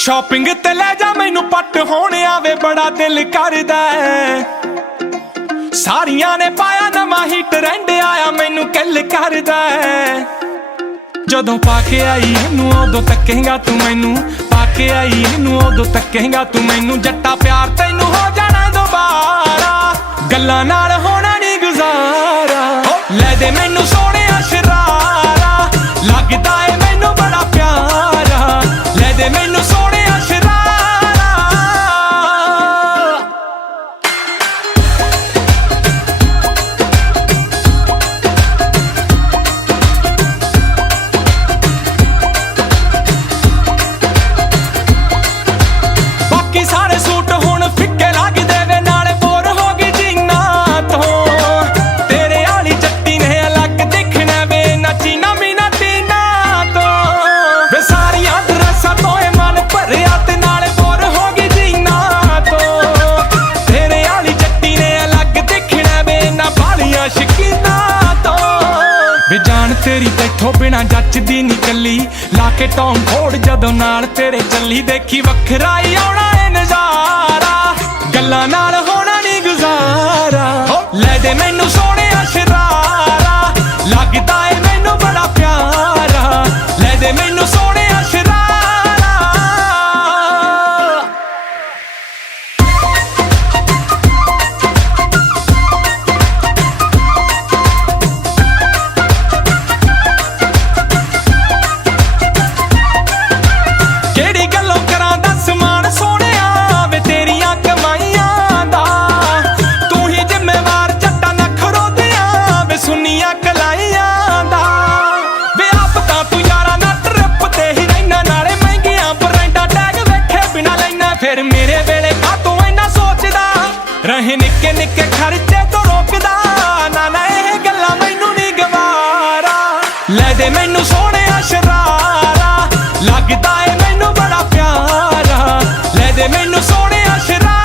Shopping ते ले जा मैनू पट होने आवे बड़ा दिल करदा है। सारियां ने पाया नवां ही ट्रेंड आया मैनू किल करदा है। जदों पाके आई इनू उदों तकेगा तू मैनू, पाके आई इनू उदों तकेगा तू मैनू। जट्टा प्यार तैनू हो जाना दोबारा, गल्लां नाल होना नहीं गुजारा। ले दे मैनू सोने शरारा, लगदा है मैनू बड़ा प्यारा। ले दे मैनू सोने तेरी तैथों बिना जचदी नी कली, लाके टॉम फोड़ जदों नाल तेरे चली। देखी वखरा ही आउणा है नजारा, गल्लां नाल होना नी गुजारा। ले दे मैनू सोने शरारा, लगदा है मैनू बड़ा प्यारा। ले दे मैनू सोने शरारा। फिर मेरे वेले कातों इन्ना सोचदा रहे, निक्के निक्के खर्चे तो रोकदा ना ना ये गल्लां मैनू नहीं गवारा। ले दे मैनू सोने शरारा, लगदा है मैनू बड़ा प्यारा। ले दे मैनू सोने शरारा।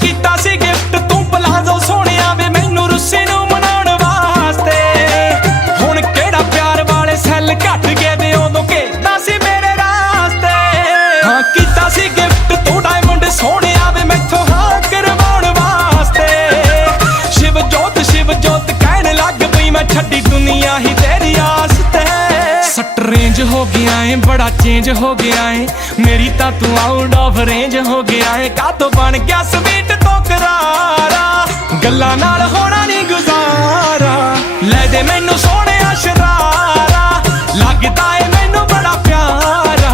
कीता सी गिफ्ट तू पलाजो सोनिया वे मैनू रुस्सी नू मनाउण वास्ते। हुण केड़ा प्यार वाले सैल घट गए वे उदों घेरदा सी मेरे रास्ते। हाँ कीता सी गिफ्ट तू डायमंड सोनिया वे मैथों हाँ करवाउण वास्ते। शिव जोत कहण लग पई मैं छड्डी दुनिया ही तेरी आस ते। सट रेंज हो गया है, बड़ा चेंज हो गया है, मेरी तां तू आउट ऑफ रेंज हो गया है। कातों बन गया स्वीट तो करारा, गल्लां नाल होना नहीं गुजारा। ले दे मैनू सोने शरारा, लगदा है मैनू बड़ा प्यारा।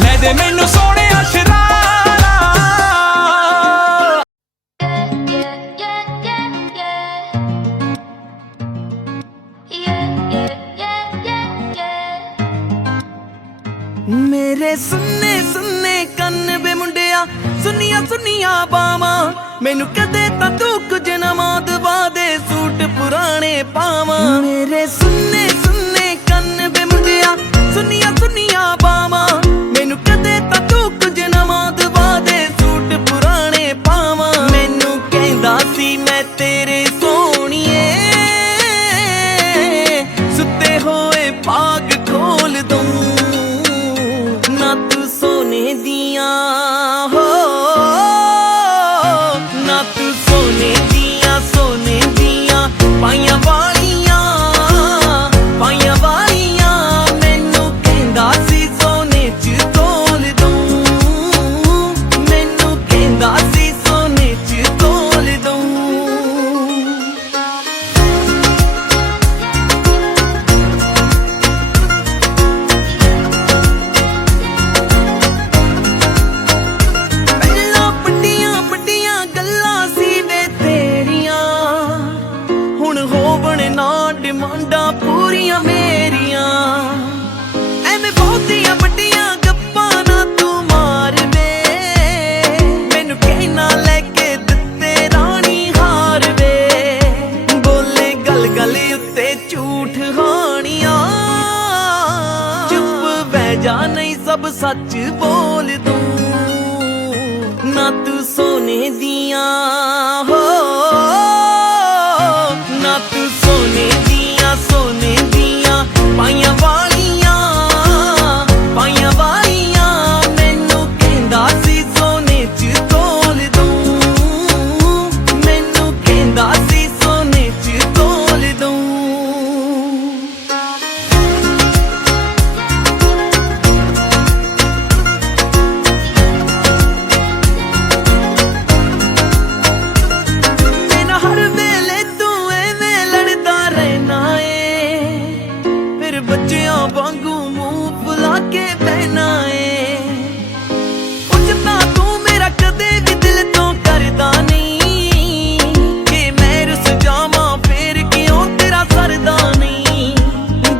ले दे मैनू सोने शरारा। मेरे सुन्ने सुन्ने कन्न बे मुंडिया, सुनिया सुनिया बावां। मैनू कदे तां तू कुछ ना दवा दे, सूट पुराने पावां। मेरे सुन्ने सुन्ने कन्न बे मुंडिया, सुनिया सुनिया बावां। मैनू कदे तां तू कुछ ना दवा दे, सूट पुराने पावां। मैनू कहंदा सी मैं तेरे सोहणीए, सुते होए भाग खोल दूं। ना तू सोने दिया हो, ना तू सोने दिया पाइयां वालियां, पाइयां वालियां। मैनू कहंदा सी सोने च तोल दूं, मैनू कहंदा सी सोने च तोल दूं। पूरियां मेरियां एवें बहुतियां बड़ियां गप्पां ना तू मार वे। मैनू कहना लैके दित्ते रानी हार वे, बोले गल गल उत्ते झूठ हानियां। चुप बह जा नहीं सब सच बोल दूं ना तू सोने दिया हो ना तू सोने दिया पाइयां वालियां मैनू कहंदा सी सोने च तोल दूं मैनू कहंदा सी सोने च तोल दूं वांगू मुंह फुला के बहना है उजता तू मेरा कदे भी दिल तो करदा नहीं कि मैं रुस जावां फिर क्यों तेरा सरदा नहीं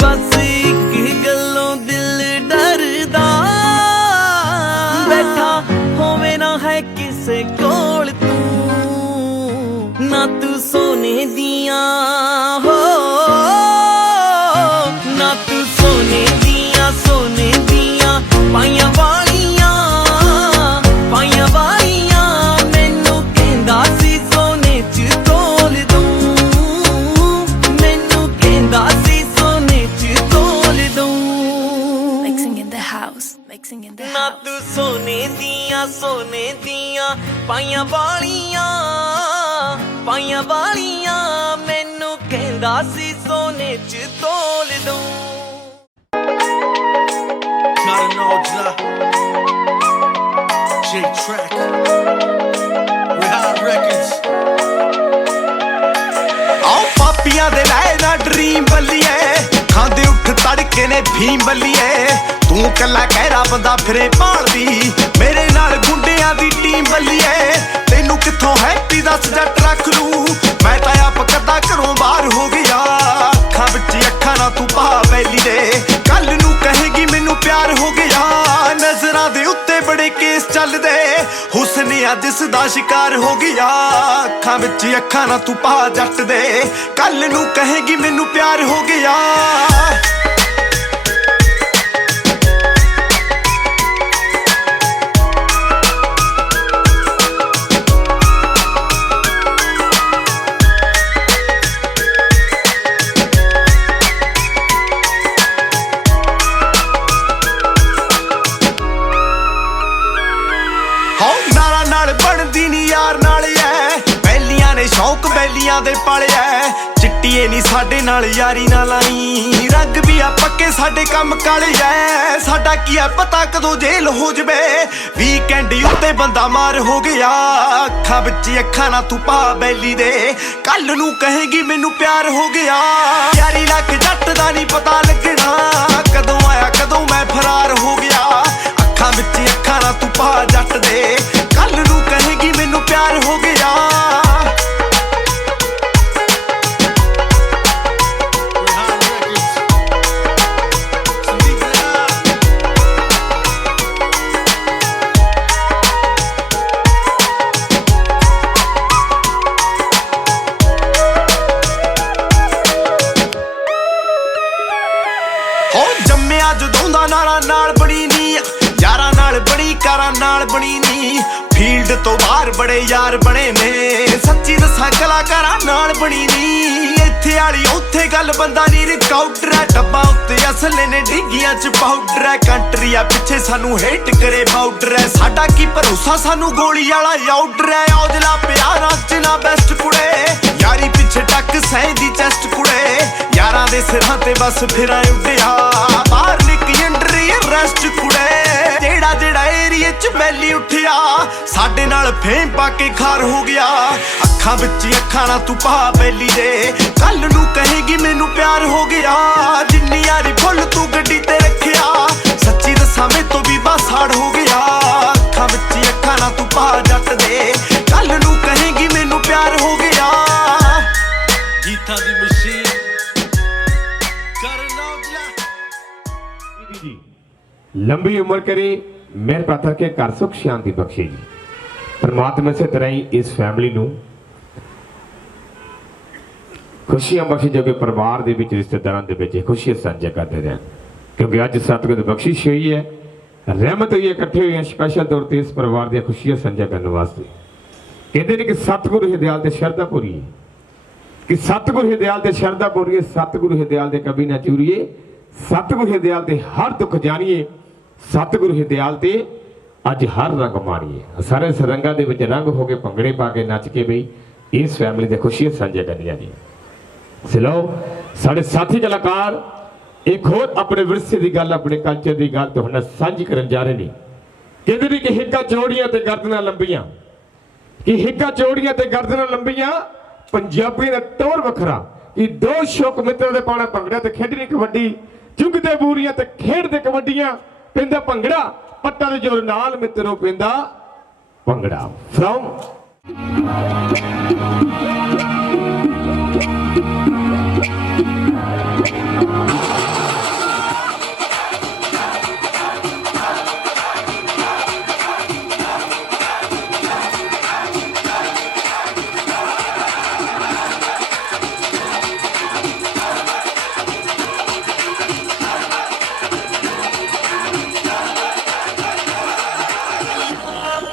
बस एक गल्लों दिल डरदा बैठा होवे ना है किसे कोल तू ना तू सोने दिया हो ना तू सोने दिया पाइयां वालियां मैनू कहंदा सी सोने च तोल दूं मैनू कहंदा सी सोने च तोल दूं Mixing in the house. ना तू सोने दिया पाइयां वालियां मैनू कहंदा सी सोने च तोल दूं J-Track, Rehab Records. ਆਓ ਪਾਪੀਆਂ ਦੇ ਲੈ ਨਾ ਡ੍ਰੀਮ ਬੱਲੀਏ ਖਾਂਦੇ ਉੱਠ ਤੜਕੇ ਨੇ ਫੀਮ ਬੱਲੀਏ ਤੂੰ ਕੱਲਾ ਕਹਿਰਾ ਬੰਦਾ ਫਿਰੇ ਭਾਲਦੀ ਮੇਰੇ ਨਾਲ ਗੁੰਡਿਆਂ ਦੀ ਟੀਮ ਬੱਲੀਏ ਤੈਨੂੰ ਕਿੱਥੋਂ ਹੈਪੀ ਦੱਸ ਜੱਟ ਰੱਖ ਲੂ ਮੈਂ ਤਾਂ ਆਪ ਕੱਦਾ ਘਰੋਂ ਬਾਹਰ ਹੋ ਗਿਆ ਅੱਖਾਂ ਵਿੱਚ ਅੱਖਾਂ ਨਾ ਤੂੰ ਪਾ ਬੈਲੀ ਦੇ ਕੱਲ ਨੂੰ ਕਹੇਗੀ ਮੈਨੂੰ ਪਿਆਰ ਹੋ ਗਿਆ ਨਜ਼ਰਾਂ ਦੇ ਉੱਤੇ ਬੜੇ ਕੇਸ ਚੱਲਦੇ ਹੁਸਨ ਅੱਜ ਇਸ ਦਾ ਸ਼ਿਕਾਰ ਹੋ ਗਿਆ ਅੱਖਾਂ ਵਿੱਚ ਅੱਖਾਂ ਨਾ ਤੂੰ ਪਾ ਜੱਟ ਦੇ ਕੱਲ ਨੂੰ ਕਹੇਗੀ ਮੈਨੂੰ ਪਿਆਰ ਹੋ ਗਿਆ ਬਣਦੀ ਨੀ ਯਾਰ ਨਾਲ ਐ ਪਹਿਲੀਆਂ ਨੇ ਸ਼ੌਕ ਬੈਲੀਆਂ ਦੇ ਪਾਲਿਆ ਚਿੱਟੀਏ ਨੀ ਸਾਡੇ ਨਾਲ ਯਾਰੀ ਨਾ ਲਾਈ ਰੰਗ ਵੀ ਆ ਪੱਕੇ ਸਾਡੇ ਕੰਮ ਕਾਲੇ ਐ ਸਾਡਾ ਕੀ ਐ ਪਤਾ ਕਦੋਂ ਜੇਲ ਹੋ ਜਵੇ ਵੀਕਐਂਡ ਉੱਤੇ ਬੰਦਾ ਮਾਰ ਹੋ ਗਿਆ ਅੱਖਾਂ ਵਿੱਚ ਅੱਖਾਂ ਨਾ ਤੂੰ ਪਾ ਬੈਲੀ ਦੇ ਕੱਲ ਨੂੰ ਕਹੇਗੀ ਮੈਨੂੰ ਪਿਆਰ ਹੋ ਗਿਆ ਯਾਰੀ ਲੱਖ ਜੱਟ ਦਾ ਨੀ ਪਤਾ ਲੱਗਣਾ ਕਦੋਂ ਆਇਆ ਕਦੋਂ ਮੈਂ ਫਰਾਰ ਹੋ ਗਿਆ ਅੱਖਾਂ ਵਿੱਚ ਅੱਖਾਂ ਨਾ ਤੂੰ ਪਾ ਜੱਟ ਦੇ ਕੱਲ ਨੂੰ ਕਹੇਗੀ ਮੈਨੂੰ ਪਿਆਰ ਹੋ ਗਿਆ ਹੋ ਜੰਮਿਆ ਜਦੋਂ ਦਾ ਨਾਰਾ ਨਾਲ ਬਣੀ ਨੀ ਯਾਰਾਂ ਨਾਲ ਬਣੀ ਕਾਰਾਂ ਨਾਲ ਬਣੀ ਨੀ ਫੀਲਡ ਤੋਂ ਬਾਹਰ ਬੜੇ ਯਾਰ ਬਣੇ ਨੇ ਸੱਚੀ ਦੱਸਾਂ ਕਲਾਕਾਰਾਂ ਨਾਲ ਬਣੀ ਨੀ ਇੱਥੇ ਵਾਲੀ ਉੱਥੇ ਗੱਲ ਬੰਦਾ ਨੀ ਰਿਕਾਊਟਰ ਹੈ ਡੱਬਾ ਉੱਤੇ ਅਸਲੇ ਨੇ ਡਿੱਗੀਆਂ ਚ ਪਾਊਡਰ ਹੈ ਕੰਟਰੀ ਆ ਪਿੱਛੇ ਸਾਨੂੰ ਹੇਟ ਕਰੇ ਬਾਊਡਰ ਹੈ ਸਾਡਾ ਕੀ ਭਰੋਸਾ ਸਾਨੂੰ ਗੋਲੀ ਵਾਲਾ ਆਊਟਰ ਹੈ ਔਜਲਾ ਪਿਆਰਾਂ ਚ ਨਾ ਬੈਸਟ ਕੁੜੇ ਯਾਰੀ ਪਿੱਛੇ ਟੱਕ ਸਹਿੰਦੀ ਚੈਸਟ ਕੁੜੇ ਯਾਰਾਂ ਦੇ ਸਿਰਾਂ ਤੇ ਬਸ ਫਿਰਾਂ ਉੱਡਿਆ ਬਾਹਰ ਨਿਕਲੀ ਅੰਡਰ ਰੈਸਟ ਕੁੜੇ ਜਿਹੜਾ ਏਰੀਏ ਚ ਮੈਲੀ ਉੱਠਿਆ ਸਾਡੇ ਨਾਲ ਫੇਮ ਪਾ ਕੇ ਖਾਰ ਹੋ ਗਿਆ ਅੱਖਾਂ ਵਿੱਚ ਅੱਖਾਂ ਨਾ ਤੂੰ ਪਾ ਬੈਲੀ ਦੇ ਕੱਲ ਨੂੰ ਕਹੇਗੀ ਮੈਨੂੰ ਪਿਆਰ ਹੋ ਗਿਆ ਜਿੰਨੀ ਯਾਰੀ ਫੁੱਲ ਤੂੰ ਗੱਡੀ ਤੇ ਰੱਖਿਆ ਸੱਚੀ ਦੱਸਾਂ ਮੈਂ ਤੋਂ ਵੀ ਬਾਸਾੜ ਹੋ ਗਿਆ ਅੱਖਾਂ ਵਿੱਚ ਅੱਖਾਂ ਨਾ ਤੂੰ ਪਾ ਜੱਟ ਦੇ ਕੱਲ ਨੂੰ ਕਹੇਗੀ ਮੈਨੂੰ ਪਿਆਰ ਹੋ ਗਿਆ ਗੀਤਾਂ ਦੀ ਮਸ਼ੀਨ ਕਰਨ ਔਜਲਾ जी लंबी उम्र करे मेहर पाथर के घर सुख शांति बख्शे जी परमात्मा से तरह ही इस फैमिली नू खुशियां बख्शे जो कि परिवार दे विच रिश्तेदारां दे विच खुशियां सांझा करते रहन क्योंकि अज सतगुर दी बख्शिश हुई है ਰਹਿਮਤ ਹੋਈ ਇਕੱਠੇ ਹੋਏ ਹਾਂ ਸਪੈਸ਼ਲ ਤੌਰ ਤੇ ਇਸ ਪਰਿਵਾਰ ਦੀਆਂ ਖੁਸ਼ੀਆਂ ਸਾਂਝਾ ਕਰਨ ਵਾਸਤੇ। ਕਹਿੰਦੇ ਨੇ ਕਿ ਸਤਿਗੁਰੂ ਹਿਦਿਆਲ ਤੇ ਸ਼ਰਧਾ ਪੂਰੀਏ, ਕਿ ਸਤਿਗੁਰੂ ਹਿਦਿਆਲ ਤੇ ਸ਼ਰਧਾ ਪੂਰੀਏ, ਸਤਿਗੁਰੂ ਹਿਦਿਆਲ ਦੇ ਕਬੀ ਨਾ ਚੂਰੀਏ, ਸਤਿਗੁਰੂ ਹਿਦਿਆਲ ਤੇ ਹਰ ਦੁੱਖ ਜਾਣੀਏ, ਸਤਿਗੁਰੂ ਹਿਦਿਆਲ ਤੇ ਅੱਜ ਹਰ ਰੰਗ ਮਾਣੀਏ। ਸਾਰੇ ਸਰੰਗਾਂ ਦੇ ਵਿੱਚ ਰੰਗ ਹੋ ਕੇ ਭੰਗੜੇ ਪਾ ਕੇ ਨੱਚ ਕੇ ਬਈ ਇਸ ਫੈਮਿਲੀ ਦੇ ਖੁਸ਼ੀਆਂ ਸਾਂਝੀਆਂ ਕਰਨੀਆਂ ਨੇ। ਚਲੋ ਸਾਡੇ ਸਾਥੀ ਕਲਾਕਾਰ ਇੱਕ ਹੋਰ ਆਪਣੇ ਵਿਰਸੇ ਦੀ ਗੱਲ, ਆਪਣੇ ਕਲਚਰ ਦੀ ਗੱਲ ਤੁਹਾਡੇ ਨਾਲ ਸਾਂਝੀ ਕਰਨ ਜਾ ਰਹੇ ਨੇ। ਕਹਿੰਦੇ ਨੇ ਕਿ ਹਿੱਕਾਂ ਚੌੜੀਆਂ ਤੇ ਗਰਦਨਾਂ ਲੰਬੀਆਂ, ਕਿ ਹਿੱਕਾਂ ਚੌੜੀਆਂ ਤੇ ਗਰਦਨਾਂ ਲੰਬੀਆਂ, ਪੰਜਾਬੀ ਦਾ ਟੌਰ ਵੱਖਰਾ, ਕਿ ਦੋ ਸ਼ੌਕ ਮਿੱਤਰਾਂ ਦੇ ਪਾਣਾ ਭੰਗੜਾ ਤੇ ਖੇਡਣੀ ਕਬੱਡੀ, ਚੁੰਗਦੇ ਬੂਰੀਆਂ ਤੇ ਖੇਡਦੇ ਕਬੱਡੀਆਂ, ਪੈਂਦਾ ਭੰਗੜਾ ਪੱਟਾਂ ਦੇ ਜੋਰ ਨਾਲ ਮਿੱਤਰੋਂ ਪੈਂਦਾ ਭੰਗੜਾ। ਫਰੋਮ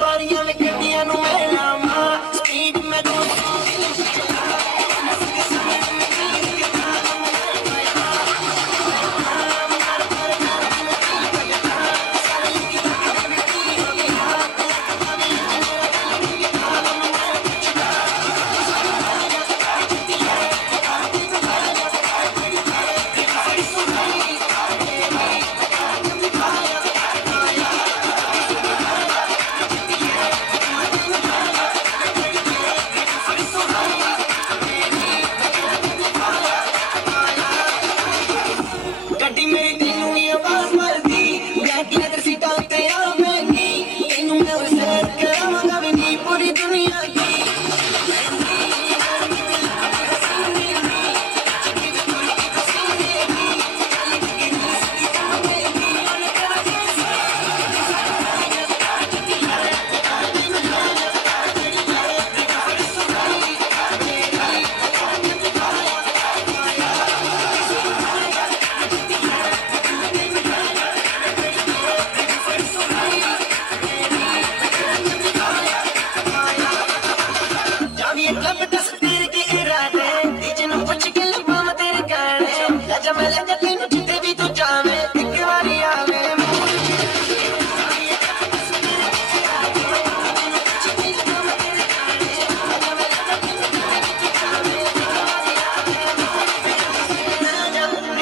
ਪਾਰੀਆਂ ਵਿੱਚ ਗੱਡੀਆਂ ਨੂੰ ਮੈਂ ਲਾਵਾਂ, ਸਪੀਡ ਮੈਂ ਦੋ ਗੱਡੀ ਮੇਰੀ ਤੈਨੂੰ ਵੀ ਆਵਾਜ਼ ਮਾਰਦੀ, ਬਲੈਕ ਲੈਦਰ ਸੀਟਾਂ ਉੱਤੇ ਆਵੇਂਗੀ, ਤੈਨੂੰ ਮੈਂ ਸੈਰ ਕਰਾਵਾਂਗਾ ਵੀ ਨਹੀਂ ਪੂਰੀ ਦੁਨੀਆ ਦੀ। ਜਾਵੀਏ ਕਲੱਬ ਤਸਵੀਰ ਕੀ ਇਰਾਦੇ, ਡੀਜੇ ਨੂੰ ਪੁੱਛ ਕੇ ਲਵਾਂ ਤੇਰੇ ਗਾਣੇ, ਲੈ ਜਾ ਮੈਂ ਲੈ ਜਾ ਤੈਨੂੰ ਜਿੱਥੇ ਵੀ ਤੂੰ ਜਾਵੇਂ, ਇੱਕ ਵਾਰੀ ਆਵੇ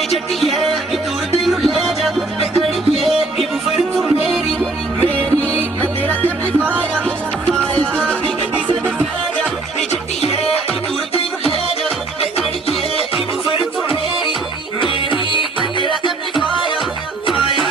ਜੱਟੀਏ ਦੂਰ ਤੈਨੂੰ ਲੈ ਜਾ ਅੜੀਏ, ਵੀ ਫਿਰ ਤੂੰ ਮੇਰੀ ਮੇਰੀ ਮੈਂ ਤੇਰਾ ਤੇ ਪਾਇਆ ਪਾਇਆ ਵੀ ਗੱਡੀ ਸਾਡੇ ਪੈ ਜਾ, ਵੀ ਜੱਟੀਏ ਦੂਰ ਤੈਨੂੰ ਲੈ ਜਾ ਅੜੀਏ, ਵੀ ਫਿਰ ਤੂੰ ਮੇਰੀ ਮੇਰੀ ਮੈਂ ਤੇਰਾ ਤੇ ਪਾਇਆ ਪਾਇਆ।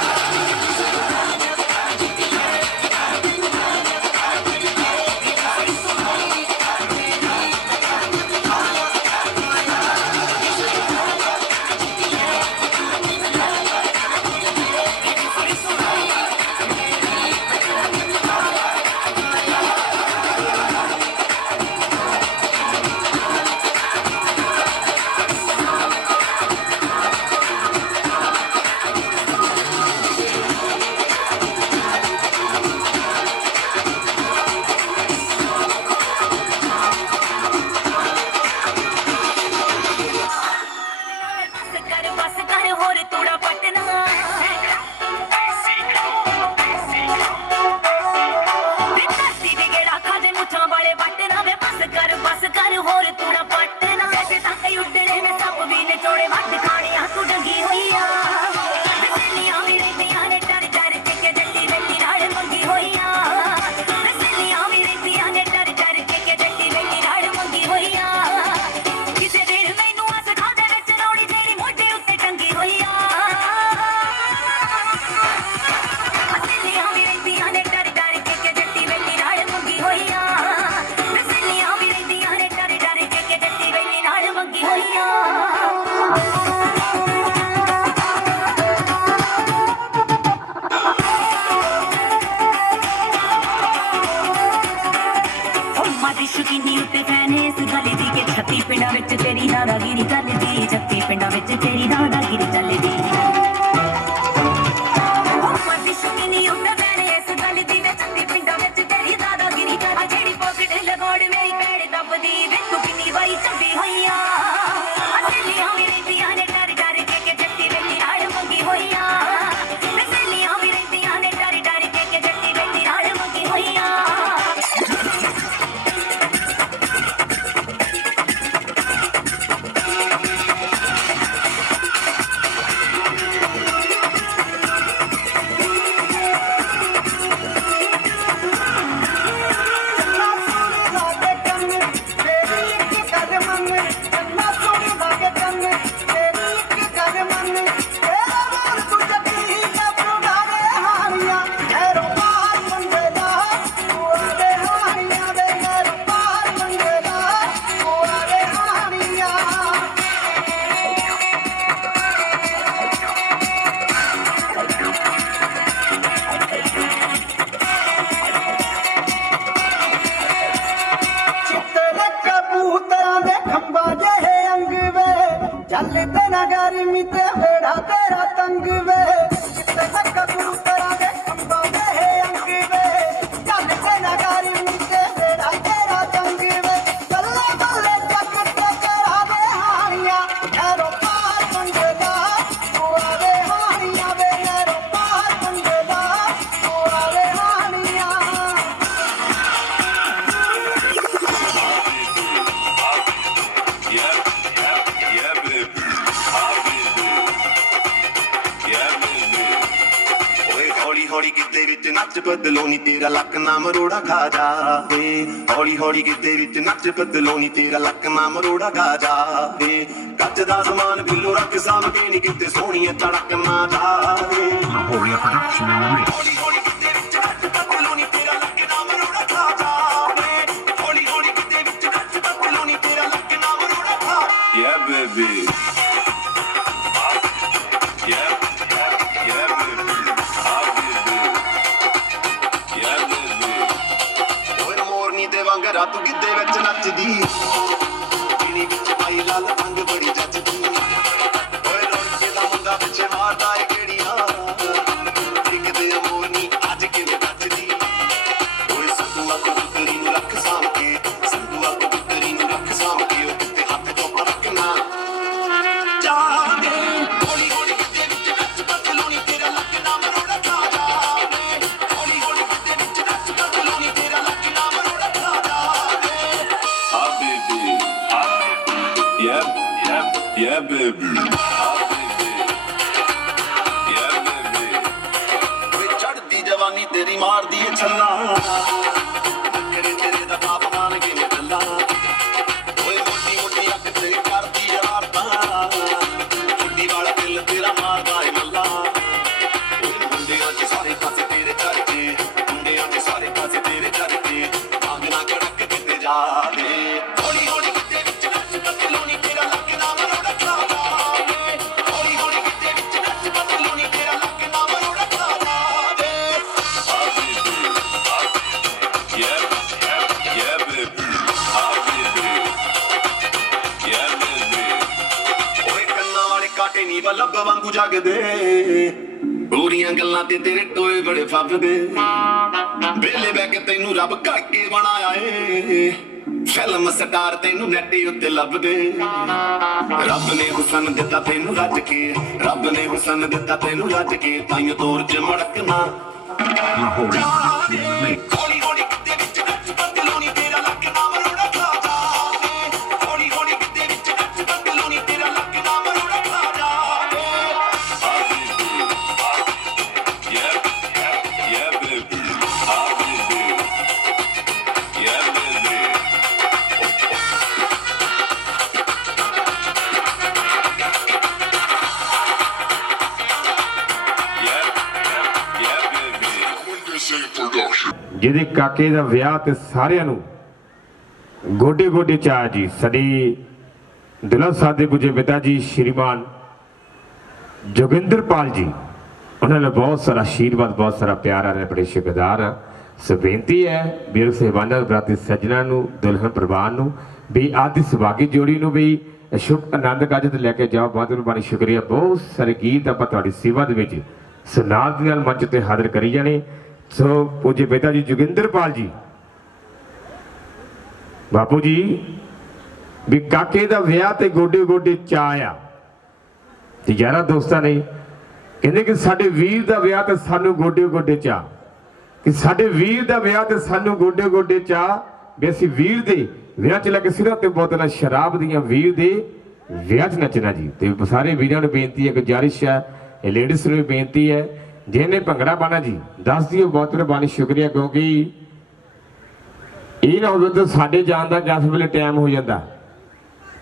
ਚੱਲਦੇ ਨਾ ਗਰਮੀ ਤੇ ਵੇੜਾ ਤੇਰਾ ਤੰਗ ਵੇ ਕਿਤੇ ਕਬੂਤਰਾਂ ਦੇ ਖੰਭਾਂ ਦੇ ਅੰਗ ਵੇ ਚੱਲਦੇ ਨਾ ਗਰਮੀ ਤੇ ਵੇੜਾ ਤੇਰਾ ਤੰਗ ਵੇ ਬੱਲੇ ਬੱਲੇ ਜੱਗ ਤੇ ਤੇਰਾ ਦੇ ਹਾਣੀਆਂ ਐਰੋ ਪਾਰ ਮੰਗਦਾ ਆਵੇ ਹਾਣੀਆਂ ਵੇ ਐਰੋ ਪਾਰ ਮੰਗਦਾ ਆਵੇ ਹਾਣੀਆਂ ਹੌਲੀ ਕਿਤੇ ਵਿੱਚ ਨੱਚ ਬਦਲੋ ਨੀ ਤੇਰਾ ਲੱਕ ਨਾ ਮਰੋੜਾ ਖਾ ਜਾਵੇ ਹੌਲੀ ਹੌਲੀ ਕਿਤੇ ਵਿੱਚ ਨੱਚ ਬਦਲੋ ਨੀ ਤੇਰਾ ਲੱਕ ਨਾ ਮਰੋੜਾ ਖਾ ਜਾਵੇ ਕੱਚ ਦਾ ਸਮਾਨ ਬਿੱਲੋ ਰੱਖ ਸਾਂਭ ਕੇ ਨੀ ਕਿਤੇ ਸੋਹਣੀਏ ਤੜਕ ਨਾ ਜਾਵੇ ਹੌਲੀ ਹੌਲੀ ਕਿਤੇ ਵਿੱਚ ਨੱਚ ਬਦਲੋ ਨੀ ਤੇਰਾ ਲੱਕ ਨਾ ਮਰੋੜਾ ਖਾ ਜਾਵੇ ਹੌਲੀ ਹੌਲੀ ਕਿਤੇ ਵਿੱਚ ਨੱਚ ਬਦਲੋ ਨੀ ਤੇਰਾ ਲੱਕ ਨਾ ਮਰੋੜਾ ਖਾ yeah baby ਰਾਤ ਤੂੰ ਗਿੱਧੇ ਵਿੱਚ ਨੱਚਦੀ ਕਿਣੀ ਵਿੱਚ ਪਾਈ ਲਾਲ ਰੰਗ ਬੜੀ ਜੱਜਦੀ ਓਏ ਰੋਕੇ ਦਾ ਮੁੰਡਾ ਪਿੱਛੇ ਮਾਰਦਾ ਏ ਕਿਹੜੀਆਂ ਕਿਤੇ ਅਮੋਰਨੀ ਅੱਜ ਕਿਵੇਂ ਨੱਚਦੀ ਓਏ ਸੰਦੂਆ ਕਬੂਤਰੀ ਨੂੰ ਰੱਖ ਸਾਂਭ ਕੇ ਸੰਦੂਆ ਕਬੂਤਰੀ ਨੂੰ ਰੱਖ ਸਾਂਭ ਕੇ ਉਹ ਕਿਤੇ ਹੱਥ ਚੋਂ ਰੱਖਣਾ ਜਾਵੇ ਹੌਲੀ ਹੌਲੀ ਕਿਤੇ ਵਿੱਚ ਨੱਚ ਬਦਲੋ ਨੀ ਤੇਰਾ ਲੱਕ ਨਾ ਮਰੋੜਾ ਖਾ ਜਾਵੇ ਹੌਲੀ ਹੌਲੀ ਕਿਤੇ ਵਿੱਚ ਨੱਚ ਬਦਲੋ ਨੀ ਤੇਰਾ ਲੱਕ ਨਾ ਮਰੋੜਾ ਖਾ yeah baby yeah baby ਓਏ ਚੜਦੀ ਜਵਾਨੀ ਤੇਰੀ ਮਾਰਦੀ ਏ ਛੱਲਾ ਨਖਰੇ ਤੇਰੇ ਦਾ ਬਾਪ ਮਾਨ ਕੇ ਨੇ ਗੱਲਾਂ ਓਏ ਮੋਟੀ ਮੋਟੀ ਅੱਖ ਤੇਰੀ ਕਰਦੀ ਜਵਾਰਤਾਂ ਛੁੱਟੀ ਵਾਲਾ ਦਿਲ ਤੇਰਾ ਮਾਰਦਾ ਏ ਮੱਲਾ ਓਏ ਮੁੰਡਿਆਂ 'ਚ ਸਾਰੇ ਪਾਸੇ ਤੇਰੇ ਚੜਕੇ ਮੁੰਡਿਆਂ 'ਚ ਸਾਰੇ ਪਾਸੇ ਤੇਰੇ ਚੜਕੇ ਮੰਗਣਾ ਕੜਕ ਕਿਤੇ ਜਾਵੇ ਹੌਲੀ ਹੌਲੀ ਕਿਤੇ ਵਿੱਚ ਨੱਚ ਬਦਲੋ ਨੀ ਤੇਰਾ ਲੱਕ ਨਾ ਮਰੋੜਾ ਖਾ ਜਾਵੇ ਹੌਲੀ ਹੌਲੀ ਕਿਤੇ ਵਿੱਚ ਨੱਚ ਬਦਲੋ ਨੀ ਤੇਰਾ ਲੱਕ ਨਾ ਮਰੋੜਾ ਖਾ ਜਾਵੇ yeah baby yeah baby ਓਏ ਕੰਨਾਂ ਵਾਲੇ ਕਾਟੇ ਨੀ ਬੱਲਬ ਵਾਂਗੂ ਜਗਦੇ ਗੋਰੀਆਂ ਗੱਲਾਂ ਤੇ ਤੇਰੇ ਟੋਏ ਬੜੇ ਫੱਬਦੇ ਵੇਲੇ ਬਹਿ ਕੇ ਤੈਨੂੰ ਰੱਬ ਕਰਕੇ ਬਣਾਇਆ ਏ ਫਿਲਮ ਸਟਾਰ ਤੈਨੂੰ ਨੈਟ ਉੱਤੇ ਲੱਭਦੇ ਰੱਬ ਨੇ ਹੁਸਨ ਦਿੱਤਾ ਤੈਨੂੰ ਰੱਜ ਕੇ ਰੱਬ ਨੇ ਹੁਸਨ ਦਿੱਤਾ ਤੈਨੂੰ ਰੱਜ ਕੇ ਤਾਈਂ ਤੋਰ ਚ ਮੜਕਣਾ ਹੌਲੀ ਹੌਲੀ ਕਿਤੇ ਵਿੱਚ ਨੱਚ ਬਦਲੋ ਨੀ ਤੇਰਾ ਲੱਕ ਨਾ ਮਰੋੜਾ ਖਾ ਜਾਵੇ ਹੌਲੀ ਹੌਲੀ ਕਿਤੇ ਵਿੱਚ ਨੱਚ ਬਦਲੋ ਨੀ ਤੇਰਾ ਲੱਕ ਨਾ ਮਰੋੜਾ ਖਾ ਜਾਵੇ yeah baby yeah baby ਜਿਹਦੇ ਕਾਕੇ ਦਾ ਵਿਆਹ ਤੇ ਸਾਰਿਆਂ ਨੂੰ ਗੋਡੇ ਗੋਡੇ ਚਾਹ ਜੀ ਸਾਡੇ ਦਿਲਾਂ ਸਾਦੇ ਪੁੱਜੇ ਪਿਤਾ ਜੀ ਸ਼੍ਰੀਮਾਨ ਜੋਗਿੰਦਰਪਾਲ ਜੀ ਉਹਨਾਂ ਨੇ ਬਹੁਤ ਸਾਰਾ ਆਸ਼ੀਰਵਾਦ ਬਹੁਤ ਸਾਰਾ ਪਿਆਰ ਆ ਰਿਹਾ ਬੜੇ ਸ਼ੁਕਰਗੁਜ਼ਾਰ ਆ ਸੋ ਬੇਨਤੀ ਹੈ ਵੀਰ ਸਹਿਬਾਨਾਂ ਬਰਾਤੀ ਸੱਜਣਾ ਨੂੰ ਦੁਲਹਨ ਪਰਿਵਾਰ ਨੂੰ ਵੀ ਆਦਿ ਸੁਭਾਗੀ ਜੋੜੀ ਨੂੰ ਵੀ ਸ਼ੁਭ ਆਨੰਦ ਕਾਜ ਤੇ ਲੈ ਕੇ ਜਾਓ ਬਹੁਤ ਬਹੁਤ ਸ਼ੁਕਰੀਆ ਬਹੁਤ ਸਾਰੇ ਗੀਤ ਆਪਾਂ ਤੁਹਾਡੀ ਸੇਵਾ ਦੇ ਵਿੱਚ ਸੋ ਨਾਲ ਦੀ ਨਾਲ ਮੰਚ ਤੇ ਹਾਜ਼ਰ ਕਰੀ ਜਾਣੇ ਸੋ ਪੁੱਜੇ ਪਿਤਾ ਜੀ ਜੋਗਿੰਦਰਪਾਲ ਜੀ ਬਾਪੂ ਜੀ ਵੀ ਕਾਕੇ ਦਾ ਵਿਆਹ ਤੇ ਗੋਡੇ ਗੋਡੇ ਚਾਅ ਆ ਤੇ ਯਾਰਾਂ ਦੋਸਤਾਂ ਨੇ ਕਹਿੰਦੇ ਕਿ ਸਾਡੇ ਵੀਰ ਦਾ ਵਿਆਹ ਤੇ ਸਾਨੂੰ ਗੋਡੇ ਗੋਡੇ ਚਾਅ ਕਿ ਸਾਡੇ ਵੀਰ ਦਾ ਵਿਆਹ ਤੇ ਸਾਨੂੰ ਗੋਡੇ ਗੋਡੇ ਚਾਅ ਵੀ ਅਸੀਂ ਵੀਰ ਦੇ ਵਿਆਹ 'ਚ ਲੱਗੇ ਸਿਰਾਂ ਤੇ ਬੋਤਲਾਂ ਸ਼ਰਾਬ ਦੀਆਂ ਵੀਰ ਦੇ ਵਿਆਹ 'ਚ ਨੱਚਣਾ ਜੀ ਤੇ ਸਾਰੇ ਵੀਰਾਂ ਨੂੰ ਬੇਨਤੀ ਹੈ ਗੁਜ਼ਾਰਿਸ਼ ਹੈ ਇਹ ਲੇਡੀਜ਼ ਨੂੰ ਵੀ ਬੇਨਤੀ ਹੈ ਜਿਹਨੇ ਭੰਗੜਾ ਪਾਣਾ ਜੀ ਦੱਸ ਦਿਓ ਬਹੁਤ ਮਿਹਰਬਾਨੀ ਸ਼ੁਕਰੀਆ ਕਿਉਂਕਿ ਇਹ ਨਾ ਹੋਵੇ ਤਾਂ ਸਾਡੇ ਜਾਣ ਦਾ ਕਿਸ ਵੇਲੇ ਟਾਈਮ ਹੋ ਜਾਂਦਾ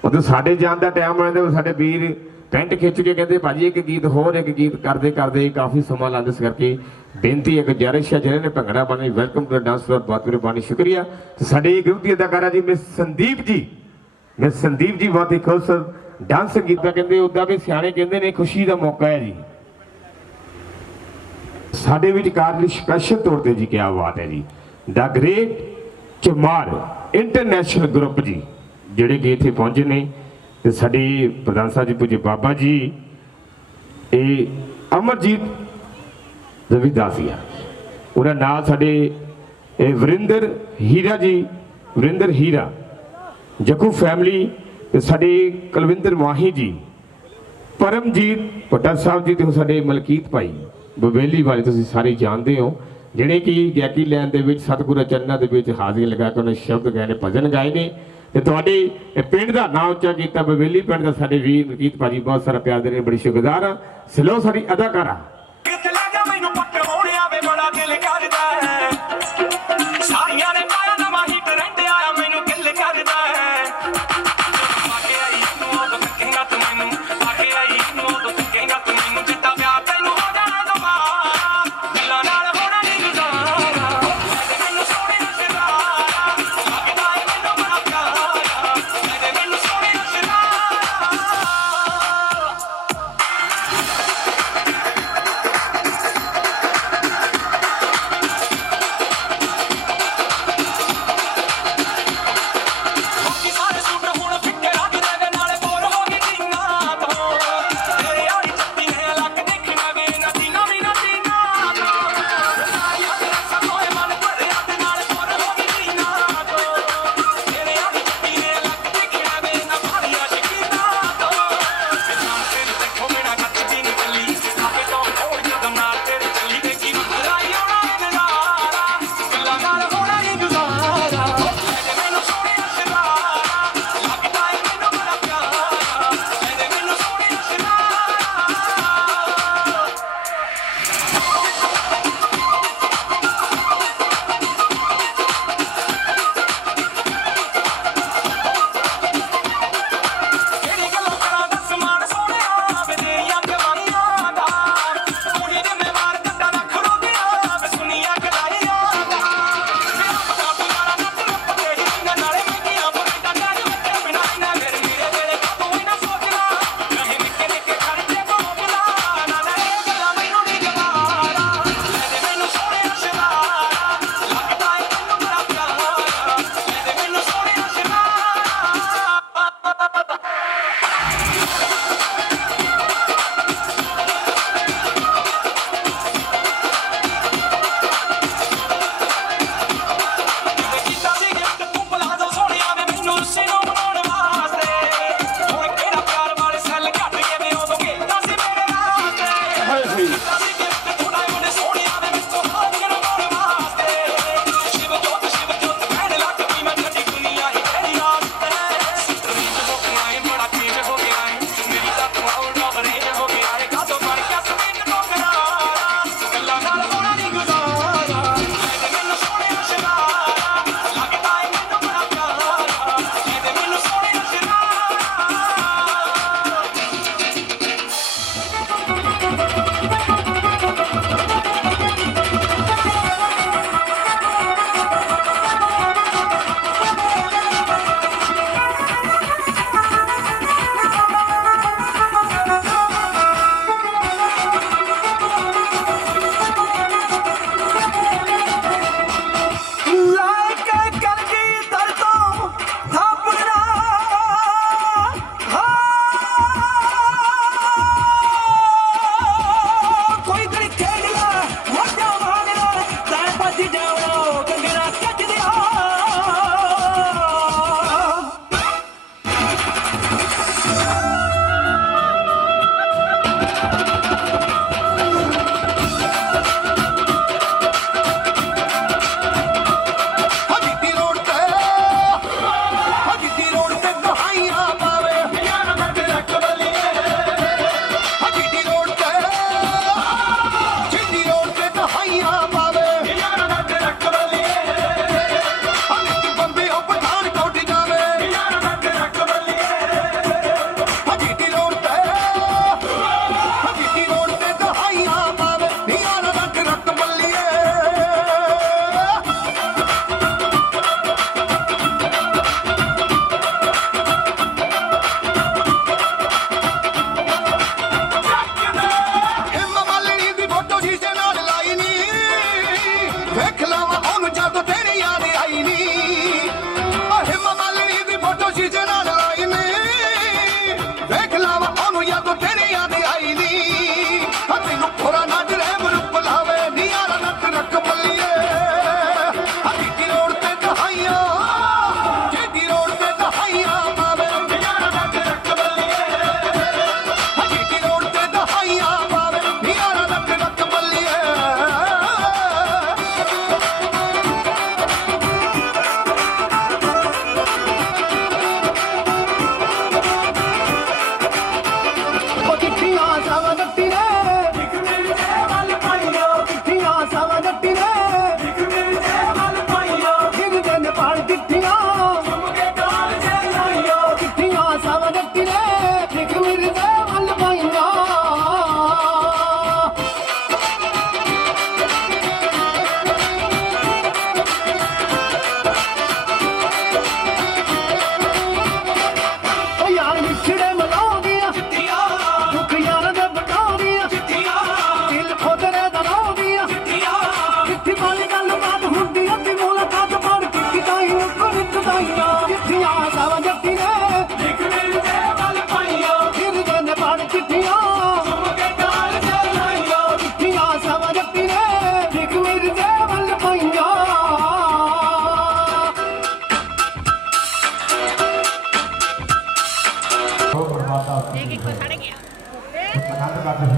ਉਦੋਂ ਸਾਡੇ ਜਾਣ ਦਾ ਟਾਈਮ ਹੋ ਜਾਂਦਾ ਸਾਡੇ ਵੀਰ ਪੈਂਟ ਖਿੱਚ ਕੇ ਕਹਿੰਦੇ ਭਾਜੀ ਇੱਕ ਗੀਤ ਹੋਰ, ਇੱਕ ਗੀਤ ਕਰਦੇ ਕਰਦੇ ਕਾਫੀ ਸਮਾਂ ਲਾਉਂਦੇ ਇਸ ਕਰਕੇ ਬੇਨਤੀ ਹੈ ਕਿ ਗੁਜ਼ਾਰਿਸ਼ ਹੈ ਜਿਹਨਾਂ ਨੇ ਭੰਗੜਾ ਪਾਣੀ ਵੈਲਕਮ ਟੂ ਡਾਂਸ ਫਲੋਰ ਬਹੁਤ ਮਿਹਰਬਾਨੀ ਸ਼ੁਕਰੀਆ। ਤੇ ਸਾਡੇ ਗਰੁੱਪ ਦੀ ਅਦਾਕਾਰਾ ਜੀ ਮਿਸ ਸੰਦੀਪ ਜੀ ਬਹੁਤ ਹੀ ਖੁਸ਼ ਡਾਂਸ ਸੰਗੀਤ ਦਾ ਕਹਿੰਦੇ ਉੱਦਾਂ ਵੀ ਸਿਆਣੇ ਕਹਿੰਦੇ ਨੇ ਖੁਸ਼ੀ ਦਾ ਮੌਕਾ ਹੈ ਜੀ ਸਾਡੇ ਵਿਚਕਾਰ ਲਈ ਸਪੈਸ਼ਲ ਤੌਰ ਤੇ ਜੀ। ਕਿਆ ਬਾਤ ਹੈ ਜੀ, ਦਾ ਗ੍ਰੇਟ ਚਮਾਰ ਇੰਟਰਨੈਸ਼ਨਲ ਗਰੁੱਪ ਜੀ ਜਿਹੜੇ ਕਿ ਇੱਥੇ ਪਹੁੰਚੇ ਨੇ ਤੇ ਸਾਡੇ ਪ੍ਰਧਾਨ ਸਾਹਿਬ ਜੀ ਪੂਜੇ ਬਾਬਾ ਜੀ ਇਹ ਅਮਰਜੀਤ ਰਵਿਦਾਸੀਆ ਉਹਨਾਂ ਨਾਲ ਸਾਡੇ ਇਹ ਵਰਿੰਦਰ ਹੀਰਾ ਜੱਗੂ ਫੈਮਿਲੀ ਤੇ ਸਾਡੇ ਕੁਲਵਿੰਦਰ ਮਾਹੀ ਜੀ, ਪਰਮਜੀਤ ਭੱਟਾ ਸਾਹਿਬ ਜੀ ਤੇ ਸਾਡੇ ਮਲਕੀਤ ਭਾਈ ਬਵੇਲੀ ਵਾਲੇ ਤੁਸੀਂ ਸਾਰੇ ਜਾਣਦੇ ਹੋ ਜਿਹੜੇ ਕਿ ਗਾਇਕੀ ਲੈਣ ਦੇ ਵਿੱਚ ਸਤਿਗੁਰੂ ਚਰਨਾਂ ਦੇ ਵਿੱਚ ਹਾਜ਼ਰੀ ਲਗਾ ਕੇ ਉਹਨਾਂ ਸ਼ਬਦ ਗਾਏ ਨੇ, ਭਜਨ ਗਾਏ ਨੇ ਤੇ ਤੁਹਾਡੇ ਪਿੰਡ ਦਾ ਨਾਮ ਉੱਚਾ ਕੀਤਾ। ਬਵੇਲੀ ਪਿੰਡ ਦਾ ਸਾਡੇ ਵੀਰ ਮਲਕੀਤ ਭਾਜੀ ਬਹੁਤ ਸਾਰਾ ਪਿਆਰ ਦੇ ਰਹੇ, ਬੜੀ ਸ਼ੁਕਰਗੁਜ਼ਾਰ ਹਾਂ। ਸਲੋ ਸਾਡੀ ਅਦਾਕਾਰਾ ਕਿਤੇ ਲੈ ਜਾ ਮੈਨੂੰ ਪੱਟ ਹੋਣਿਆ ਵੇ ਬੜਾ ਦਿਲ ਕਰਦਾ ਹੈ, ਸਾਰੀਆਂ ਨੇ ਪਾਇਆ ਨਵਾਂ ਹੀ ਟ੍ਰੈਂਡ ਆਇਆ ਮੈਨੂੰ ਕਿੱਲ ਕਰਦਾ ਹੈ। ਆਕੇ ਆਈ ਨੂੰ ਉਹ ਤੱਕੇਗਾ ਤੂੰ ਮੈਨੂੰ, ਆਕੇ ਆਈ ਨੂੰ ਉਹ ਤੱਕੇਗਾ ਤੂੰ ਮੈਨੂੰ, ਜਿੱਤਾ ਪਿਆਰ ਤੈਨੂੰ ਹੋ ਜਾਣਾ ਦੁਬਾਰਾ, ਦਿਲਾਂ ਨਾਲ ਹੋਣਾ ਨਹੀਂ ਗੁਜ਼ਾਰਾ, ਮੈਨੂੰ ਸੋਹਣੇ ਨੂੰ ਸਿਤਾਰਾ ਲੱਗਦਾ ਹੈ ਮੈਨੂੰ ਬੜਾ ਪਿਆਰਾ, ਮੈਨੂੰ ਸੋਹਣੇ ਨੂੰ ਸਿਤਾਰਾ।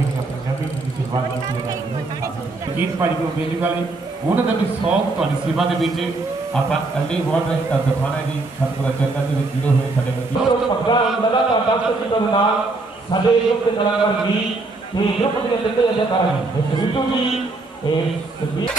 ਹੋਏ ਆਪਣੇ ਨਵੀਂ ਦੀ ਸੇਵਾ ਕੀਤੀ ਗੀਤ ਭਾਜੀ ਨੂੰ ਬੇਲੀ ਵਾਲੇ ਉਹਨਾਂ ਦਾ ਵੀ ਸੌਂਗ ਤੁਹਾਡੀ ਸੇਵਾ ਦੇ ਵਿੱਚ ਆਪਾਂ ਅੱਲੀ ਬਹੁਤ ਦਿਖਾਣਾ ਜੀ ਸਤਿਗੁਰਾਂ ਚਰਨਾਂ ਦੇ ਵਿੱਚ ਜੁੜੇ ਹੋਏ ਸਾਡੇ ਵਿੱਚ ਲਗਾਤਾਰ 10 ਮਿੰਟਾਂ ਦੇ ਨਾਲ ਸਾਡੇ ਯੁੱਗ ਦੇ ਕਲਾਕਾਰ ਵੀ ਤੇ ਯੁੱਗ ਦੇ ਦਿੱਤੇ ਜਾਂਦੇ ਹਨ ਸਿੱਧੂ ਜੀ ਇਹ ਤਸਵੀਰ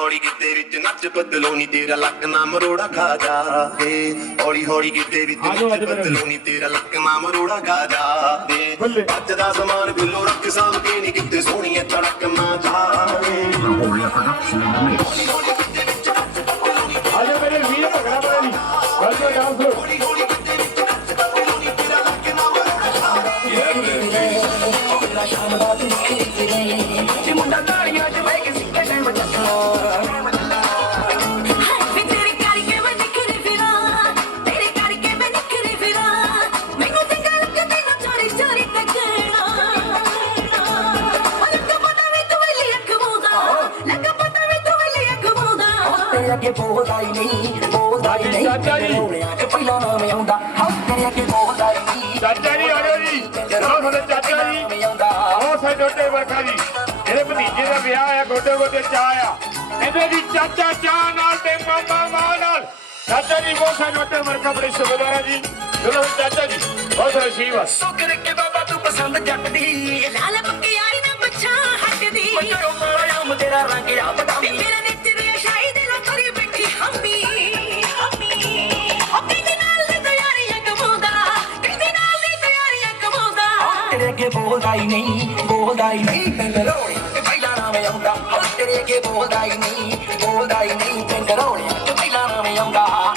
ਹੌਲੀ ਕਿਤੇ ਵਿੱਚ ਨੱਚ ਬਦਲੋਂ ਨੀ ਤੇਰਾ ਲੱਕ ਨਾ ਮਰੋੜਾ ਖਾ ਜਾਵੇ ਹੌਲੀ ਹੌਲੀ ਕਿਤੇ ਵਿੱਚ ਨੱਚ ਬਦਲੋਂ ਨੀ ਤੇਰਾ ਲੱਕ ਨਾ ਮਰੋੜਾ ਖਾ ਜਾਵੇ ਅੱਜ ਦਾ ਸਮਾਨ ਬਿੱਲੋ ਰੱਖ ਸਾਂਭ ਕੇ ਨੀ ਕਿਤੇ ਸੋਹਣੀਏ ਤੜਕ ਨਾ ਜਾਵੇ ਆਜੋ ਮੇਰੇ ਵੀਰ ਭਗੜਾ ਵਾਲੇ ਜੀ ਵਾਲੇ ਡਾਂਸ ਹੌਲੀ ਹੌਲੀ ਕਿਤੇ ਵਿੱਚ ਨੱਚ ਬਦਲੋਂ ਨੀ ਤੇਰਾ ਲੱਕ ਨਾ ਮਰੋੜਾ ਖਾ ਜਾਵੇ ਸ਼ਾਮ ਦਾ ਤੇ ਮੁੰਡਾ ਤਾੜੀਆਂ 'ਚ ਬਹਿ ਕੇ ਸਿੱਕੇ ਟਾਈਮ ਅੱਗੇ ਬੋਲਦਾ ਹੀ ਨਹੀਂ ਚਾਚਾ ਜੀ ਪਹਿਲਾਂ ਨਾਮ ਆਉਂਦਾ ਤੇਰੇ ਅੱਗੇ ਬੋਲਦਾ ਹੀ ਨਹੀਂ ਚਾਚਾ ਜੀ ਆਜੋ ਜੀ ਸਾਡੇ ਚਾਚਾ ਜੀ ਆਓ ਸਾਡੇ ਛੋਟੇ ਵਰਖਾ ਜੀ ਇਹਦੇ ਭਤੀਜੇ ਦਾ ਵਿਆਹ ਆ ਗੋਡੇ ਗੋਡੇ ਚਾਹ ਆ ਇਹਦੇ ਦੀ ਚਾਚਾ ਚਾਹ ਨਾਲ ਤੇ ਮਾਮਾ ਮਾਂ ਨਾਲ ਚਾਚਾ ਜੀ ਬਹੁਤ ਸਾਡੇ ਛੋਟੇ ਵਰਖਾ ਬੜੇ ਸ਼ੁਕਰਗੁਜ਼ਾਰ ਜੀ ਚਲੋ ਚਾਚਾ ਜੀ ਬਹੁਤ ਰਸ਼ੀਵਾ ਸੋਕਰ ਕੇ ਬਾਬਾ ਤੂੰ ਪਸੰਦ ਜੱਟ ਦੀ ਲਾਲ ਪੱਕੀ ਯਾਰੀ ਨਾ ਬੱਚਾ ਹੱਟਦੀ ਮਟਰੋ ਮਾੜਾ ਤੇਰਾ ਰੰਗ ਆ ਬਦਾਮੀ ਮੇਰਾ ਨਿੱਤ ਦੀ ਸ਼ਾਈ ਦੇ ਨਾਲ ਕਰੀ ਬੈਠੀ ਹੰਬੀ ਉਹ ਕਿਹਦੇ ਨਾਲ ਦੀ ਤਿਆਰੀਆਂ ਕਮਾਉਂਦਾ ਕਿਹਦੇ ਨਾਲ ਦੀ ਤਿਆਰੀਆਂ ਕਮਾਉਂਦਾ ਤੇਰੇ ਅੱਗੇ ਬੋਲਦਾ ਹੀ ਨਹੀਂ ਪਿੰਡ ਰੋਣੇ ਤੇ ਪਹਿਲਾਂ ਨਾਮ ਆਉਂਦਾ ਤੇਰੇ ਅੱਗੇ ਬੋਲਦਾ ਹੀ ਨਹੀਂ ਪਿੰਡ ਰੋਣੇ ਤੇ ਪਹਿਲਾਂ ਨਾਮ ਆਉਂਦਾ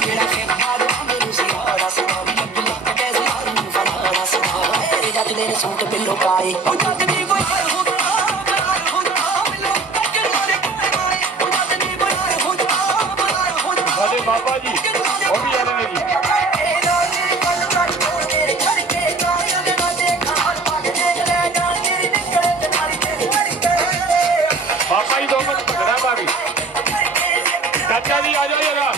ਜਿਹੜਾ ਕਿ ਬਾਦ ਮੈਨੂੰ ਸਿਆਰਾ ਸੁਣਾ ਵੀ ਲੱਗ ਕੇ ਜ਼ਮਾਨ ਫਨਾਣਾ ਸੁਣਾ ਤੇਰੇ ਜੱਟ ਦੇ ਸੂਟ ਪਿੱਲੋ ਕਾਏ ਉਹ ਜੱਟ ਦੀ ਕੋਈ ਸਾਡੇ ਬਾਬਾ ਜੀ ਉਹ ਵੀ ਆਣੇ ਨੇ ਜੀ ਬਾਬਾ ਜੀ ਦੋ ਮਿੰਟ ਭਗੜਾ ਬਾਗੀ ਚਾਚਾ ਜੀ ਆ ਜਾਓ ਜਰਾ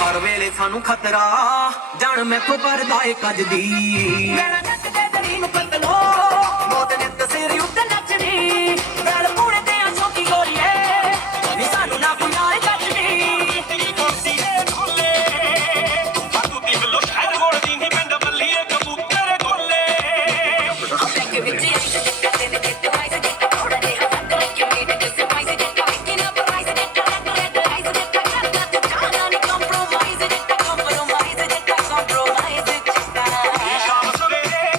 ਹਰ ਵੇਲੇ ਸਾਨੂੰ ਖਤਰਾ ਜਾਣ ਮੈਥੋਂ ਪਰਦਾ ਏ ਕੱਜਦੀ ਮੇਰਾ ਜੱਟ ਦੇ ਦਰੀ ਨੂੰ ਕਤਲੋ ਮੌਤ ਨੇ ਤਸੇਰੀ ਉੱਤੇ ਨੱਚਦੀ ਗੱਲ ਪੂਰੇ ਤੇ ਆ ਛੋਟੀ ਗੋਲੀਏ ਨੀ ਸਾਨੂੰ ਨਾ ਕੋਈ ਆਏ ਕੱਜਦੀ ਤੇਰੀ ਕੁਰਸੀ ਦੇ ਖੋਲੇ ਬਾਤੂ ਦੀ ਬਲੋ ਸ਼ਹਿਰ ਮੋੜਦੀ ਨਹੀਂ ਪਿੰਡ ਬੱਲੀਏ ਕਬੂਤਰ ਗੋਲੇ ਆਪਣੇ ਕੇ ਵਿੱਚ ਆਈ ਤੇ ਜੱਟ ਨੇ ਜਿੱਤ ਵਾਈ ਤੇ ਜੱਟ ਥੋੜਾ ਜਿਹਾ ਹੱਥ ਰੱਖੀ ਮੀ ਤੇ ਜਿਸ ਵਾਈ ਤੇ ਜੱਟ ਕਿ ਨਾ ਪਰਾਈ ਤੇ ਜੱਟ ਲੱਗ ਲੈ ਆਈ ਤੇ ਜੱਟ ਜਾਣਾ ਨਹੀਂ compromise it, compromise it, compromise it, ਸ਼ਾਮ ਸਵੇਰੇ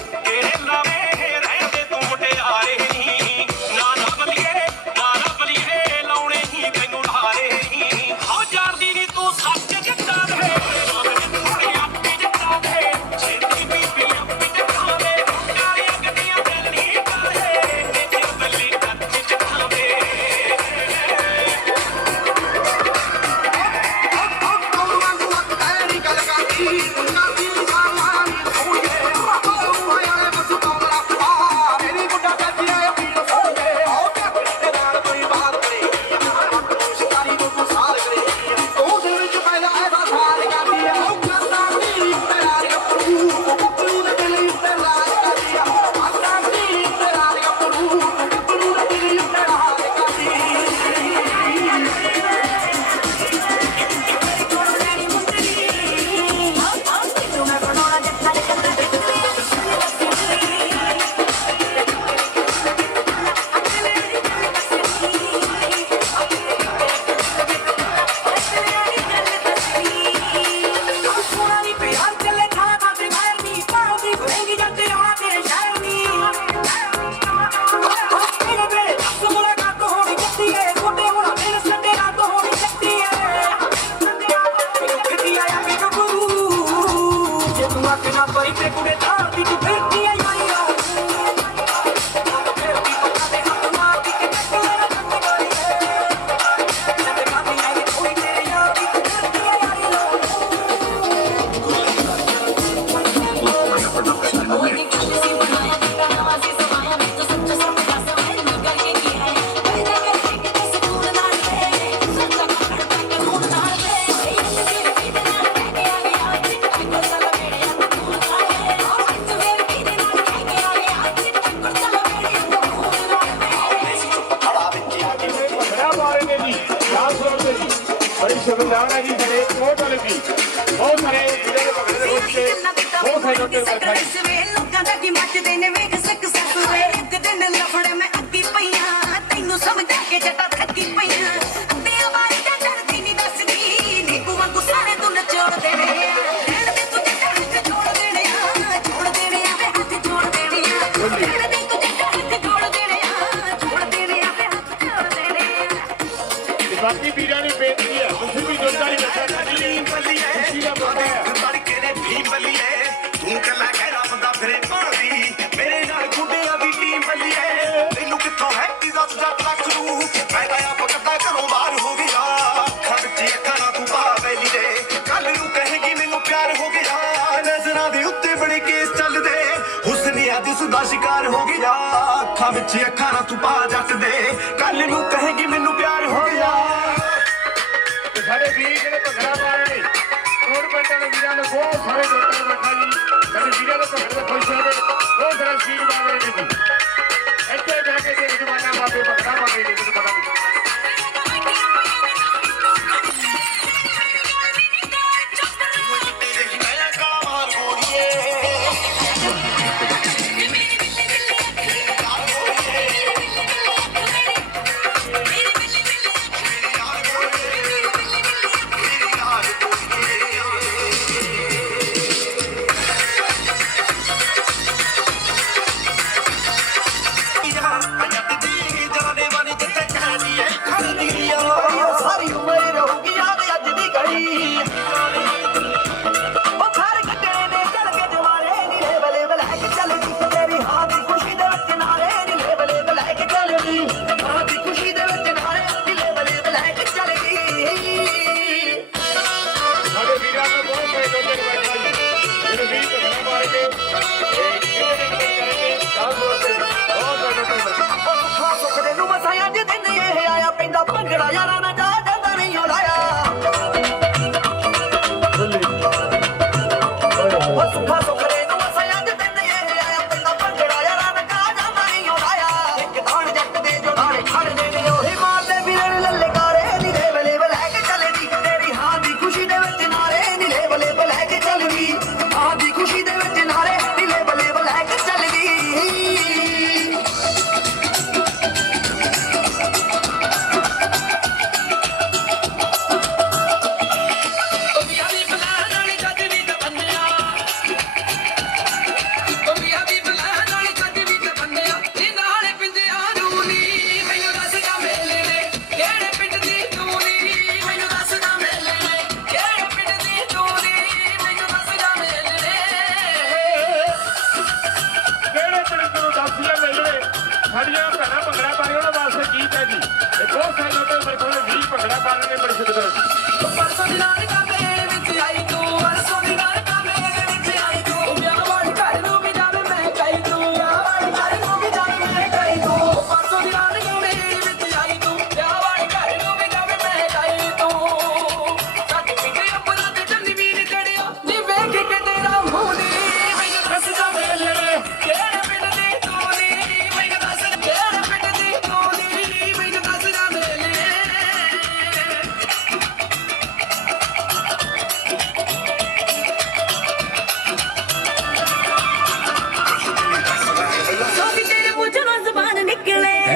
बड़ी शुभकामना जी सारे कोट वाले भी बहुत सारे जिले के पकड़े हुए थे बहुत सारे लोग ਲੋਕਾਂ ਦਾ ਕੀ ਮੱਚਦੇ ਨੇ ਵੇਖ ਸਕਸੈਸ ਵੇ ਇੱਕ ਦਿਨ ਲਫੜੇ ਮੈਂ ਅੱਗੀ ਪਈਆਂ ਤੈਨੂੰ ਸਮਝਾ ਕੇ ਜੱਟਾ ਥੱਕੀ ਪਈਆਂ ਤੇ ਆਵਾਜ਼ ਤਾਂ ਡਰਦੀ ਨਹੀਂ ਦੱਸਦੀ ਨੀਕੂ ਵਾਂਗੂ ਸਾਰੇ ਤੂੰ ਨਚੋੜ ਦੇਣੇ ਰਹਿਣ ਦੇ ਤੂੰ ਜੱਟਾ ਹੱਥ ਜੋੜ ਦੇਣੇ ਵੇ ਹੱਥ ਜੋੜ ਦੇਣੇ ਰਹਿਣ ਦੇ ਤੂੰ ਜੱਟਾ ਹੱਥ ਜੋੜ ਦੇਣੇ ਵੇ ਹੱਥ ਜੋੜ ਦੇਣੇ बाकी वीरा ने बेनती है तुम भी जोता ही बैठा खुशी का मौका है ਤੜਕੇ ਨੇ ਵੀ ਬੱਲੀਏ ਤੂੰ ਕੱਲਾ ਕਹਿਰਾ ਬੰਦਾ ਫਿਰੇ ਪੜਦੀ ਮੇਰੇ ਨਾਲ ਗੁੱਡਿਆਂ ਦੀ ਟੀਮ ਬੱਲੀਏ ਤੈਨੂੰ ਕਿੱਥੋਂ ਹੈ ਇੱਜ਼ਤ ਜੱਟ ਲੱਖ ਨੂੰ ਮੈਂ ਤਾਂ ਆਪ ਕੱਟਾ ਘਰੋਂ ਬਾਹਰ ਹੋ ਗਿਆ ਅੱਖਾਂ ਵਿੱਚ ਅੱਖਾਂ ਨਾ ਤੂੰ ਪਾ ਬੈਲੀ ਦੇ ਕੱਲ ਨੂੰ ਕਹੇਗੀ ਮੈਨੂੰ ਪਿਆਰ ਹੋ ਗਿਆ ਨਜ਼ਰਾਂ ਦੇ ਉੱਤੇ ਬੜੇ ਕੇਸ ਚੱਲਦੇ ਹੁਸਨੀਆ ਦਿਸ ਦਾ ਸ਼ਿਕਾਰ ਹੋ ਗਿਆ ਅੱਖਾਂ ਵਿੱਚ ਅੱਖਾਂ ਨਾ ਤੂੰ ਪਾ ਜੱਟ ਦੇ ਕੱਲ ਨੂੰ ਕਹੇਗੀ ਮੈਨੂੰ ਪਿਆਰ ਹੋ ਗਿਆ सारे वीर ਜਿਹੜੇ ਭੰਗੜਾ ਪਾ ਰਹੇ ਨੇ ਕੋਟ ਪਿੰਡਾਂ ਦੇ ਵੀਰਾਂ ਨੂੰ ਬਹੁਤ ਸਾਰੇ ਲੋਕਾਂ ਨੇ ਬੈਠਾ ਜੀ ਸਾਡੇ ਵੀਰਾਂ ਦੇ ਭੰਗੜੇ ਦੇ ਖੁਸ਼ ਹੋਏ ਬਹੁਤ ਸਾਰਾ ਸ਼ੀਰ ਪਾ ਰਹੇ ਨੇ ਜੀ ਇੱਥੇ ਬਹਿ ਕੇ ਤੇ ਜਵਾਨਾ ਬਾਬੇ ਭੰਗੜਾ ਪਾ ਰਹੇ ਨੇ ਮੈਨੂੰ ਪਤਾ ਨਹੀਂ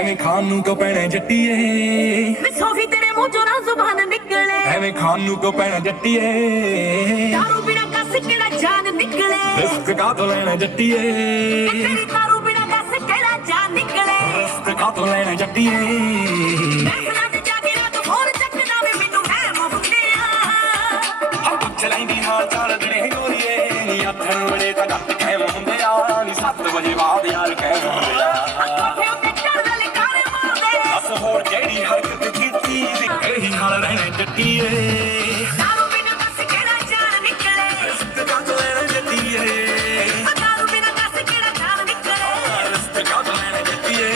ਐਵੇਂ ਖਾਣ ਨੂੰ ਕਿਉਂ ਪੈਣਾ ਜੱਟੀਏ ਵੇ ਸੋਫੀ ਤੇਰੇ ਮੂੰਹ ਚੋਂ ਨਾ ਜ਼ੁਬਾਨ ਨਿਕਲੇ ਐਵੇਂ ਖਾਣ ਨੂੰ ਕਿਉਂ ਪੈਣਾ ਜੱਟੀਏ ਦਾਰੂ ਬਿਨਾ ਕੱਸ ਕਿਹੜਾ ਜਾਨ ਨਿਕਲੇ ਰਿਸਕ ਕਾਹਤੋਂ ਲੈਣਾ ਜੱਟੀਏ ਵੇ ਤੇਰੀ ਦਾਰੂ ਬਿਨਾ ਕੱਸ ਕਿਹੜਾ ਜਾਨ ਨਿਕਲੇ ਰਿਸਕ ਕਾਹਤੋਂ ਲੈਣਾ ਜੱਟੀਏ ਫੈਸਲਾ ਤੇ ਜਾ ਕੇ ਰਾਤ ਫੋਨ ਚੱਕਦਾ ਵੇ ਮੈਨੂੰ ਹੈ ਮੁਫਤਿਆ ਪੁੱਛ ਲੈਂਦੀ ਹਾਲ ਚਾਲ ਦਿਨੇ ਗੋਰੀਏ ਨੀ ਆਥਣ ਵੇਲੇ ਤਾਂ ਗੱਟ ਕਹਿਮ ਹੁੰਦੇ ਆ ਨੀ 7 ਵਜੇ ਬਾਅਦ ਯਾਰ ਕਹਿਮ ਹੁੰਦੇ ਆ ਕੋਠੇ ਉੱਤੇ ਚੜ੍ਹ ਲੈ ਕਾਰੇ ਮਾਰਦੇ ਬਸ ਹੋਰ ਜਿਹੜੀ ਹਰਕਤ ਕੀਤੀ ਇਹੀ ਹਾਲ ਰਹਿਣਾ ਜੱਟੀਏ ਦਾਰੂ ਬਿਨਾ ਕੱਸ ਕਿਹੜਾ ਜਾਨ ਨਿਕਲੇ ਰਿਸਕ ਕਾਹਤੋਂ ਲੈਣਾ ਜੱਟੀਏ ਦਾਰੂ ਬਿਨਾ ਕੱਸ ਕਿਹੜਾ ਜਾਨ ਨਿਕਲੇ ਰਿਸਕ ਕਾਹਤੋਂ ਲੈਣਾ ਜੱਟੀਏ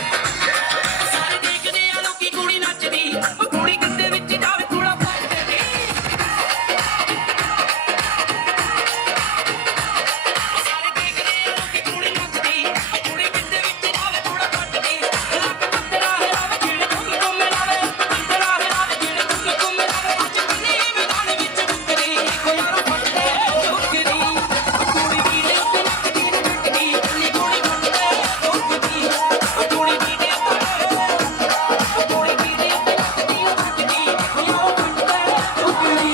ਸਾਰੇ ਦੇਖਦੇ ਆ ਲੋਕੀ ਕੁੜੀ ਨੱਚਦੀ ਉਹ ਕੁੜੀ ਕਿੱਦੇ ਵਿੱਚ ਜਾਵੇ ਥੋੜਾ ਫੱਟਦੀ ਸਾਰੇ ਦੇਖਦੇ ਆ ਲੋਕੀ ਕੁੜੀ ਨੱਚਦੀ ਉਹ ਕੁੜੀ ਕਿੱਦੇ ਵਿੱਚ ਜਾਵੇ ਥੋੜਾ ਫੱਟਦੀ ਲੱਕ ਤੇਰਾ ਹਰਾਵੇ ਜਿਹੜੇ ਤੂੰ ਮਿਲਾਵੇ ਤੇਰਾ ਹਰਾਵੇ ਜਿਹੜੇ ਤੂੰ ਮਿਲਾਵੇ ਅੱਜ ਕਿੰਨੀ ਮੈਦਾਨ ਵਿੱਚ ਟੁੱਕਦੀ ਕੋਈ ਯਾਰ ਫੱਟਦੇ ਟੁੱਕਦੀ ਕੁੜੀ ਦੀ ਦੇ ਉੱਤੇ ਨੱਚਦੀ ਟੁੱਟਦੀ ਕੱਲੀ ਕੁੜੀ ਫੱਟਦੇ ਟੁੱਕਦੀ ਕੁੜੀ ਦੀ ਦੇ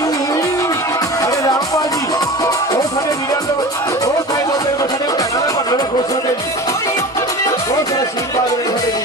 ਅਰੇ ਰਾਮਪਾਲ ਜੀ ਉਹ ਸਾਡੇ ਵੀਰਾਂ ਦੇ ਉਹ ਸਾਈਡ ਉੱਤੇ ਸਾਡੇ ਭੈਣਾਂ ਦੇ ਭੰਗੜੇ ਦੇ ਖੁਸ਼ ਹੁੰਦੇ ਜੀ ਬਹੁਤ ਸਾਰਾ ਆਸ਼ੀਰਵਾਦ ਦੇ ਸਾਡੇ ਜੀ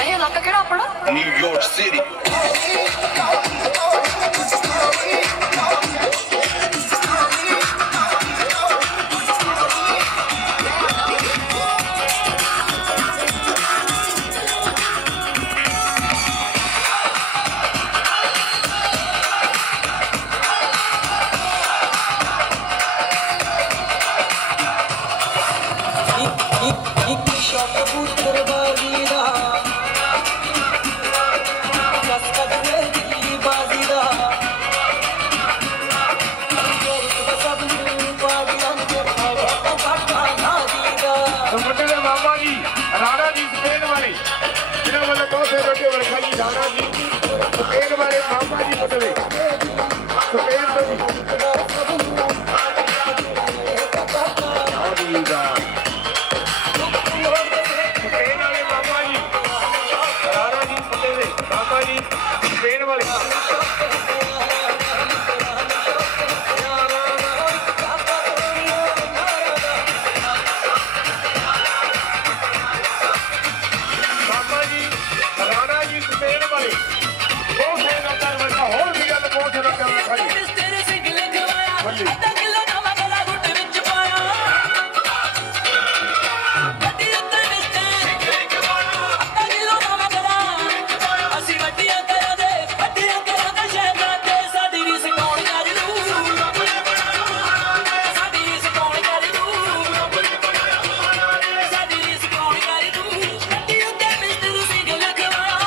ਇਹ ਇਲਾਕਾ ਕਿਹੜਾ ਆਪਣਾ New York City. ਇੱਕ ਸ਼ੌਕ ਕਬੂਤਰ ਬਾਜ਼ੀ ਦਾ ਕਸ ਕਦਵੇ ਦੀ ਬਾਜ਼ੀ ਦਾ ਸਭ ਨੂੰ ਪਾੜੀਆਂ ਦੇ ਖਾਵਾ ਕਾਟਾ ਨਾਦੀ ਦਾ ਮੁੰਡੇ ਦੇ ਮਾਮਾ ਜੀ ਰਾਣਾ ਜੀ ਸਪੇਨ ਵਾਲੇ ਜਿਹਨਾਂ ਵੱਲੋਂ ਬਹੁਤ ਸੇ ਰੋਕੇ ਵਰਖਾ ਜੀ ਰਾਣਾ ਜੀ ਸਪੇਨ ਵਾਲੇ ਮਾਮਾ ਜੀ ਮੁੰਡੇ ਦੇ ਸਪੇਨ ਤੋਂ ਜੀ ਆਦੀ ਦਾ ਸਪੇਨ ਵਾਲੇ ਮਾਮਾ ਜੀ ਰਾਣਾ ਜੀ ਮੁੰਡੇ ਦੇ ਮਾਮਾ ਜੀ ਸਪੇਨ ਵਾਲੇ ਮਾਮਾ ਜੀ ਰਾਣਾ ਜੀ ਸਪੇਨ ਵਾਲੇ ਬਹੁਤ ਸੇ ਲੋਕਾਂ ਨੇ ਵਰਖਾ ਹੋਰ ਵੀ ਗੱਲ ਬਹੁਤ ਸੇ ਲੋਕਾਂ ਨੇ ਵਰਖਾ ਜੀ ਤੇਰੇ ਸਿੰਘ ਲਗਵਾਇਆ ਬੱਲੀ। ਅੱਧਾ ਕਿਲੋ ਦਾ ਮਗਲਾ ਗੁੱਟ ਵਿੱਚ ਪਾਇਆ ਗੱਡੀ ਉੱਤੇ ਮਿਸਟਰ ਅੱਧਾ ਕਿਲੋ ਦਾ ਮਗਲਾ ਅਸੀਂ ਵੱਡੀਆਂ ਕਰਾਂਦੇ ਸ਼ਹਿਰਾਂ ਤੇ ਸਾਡੀ ਰੀਸ ਕੌਣ ਕਰ ਲੂ ਸਾਡੀ ਰੀਸ ਕੌਣ ਕਰ ਲੂ ਸਾਡੀ ਰੀਸ ਕੌਣ ਕਰ ਲੂ ਗੱਡੀ ਉੱਤੇ ਮਿਸਟਰ ਸਿੰਘ ਲਗਵਾਇਆ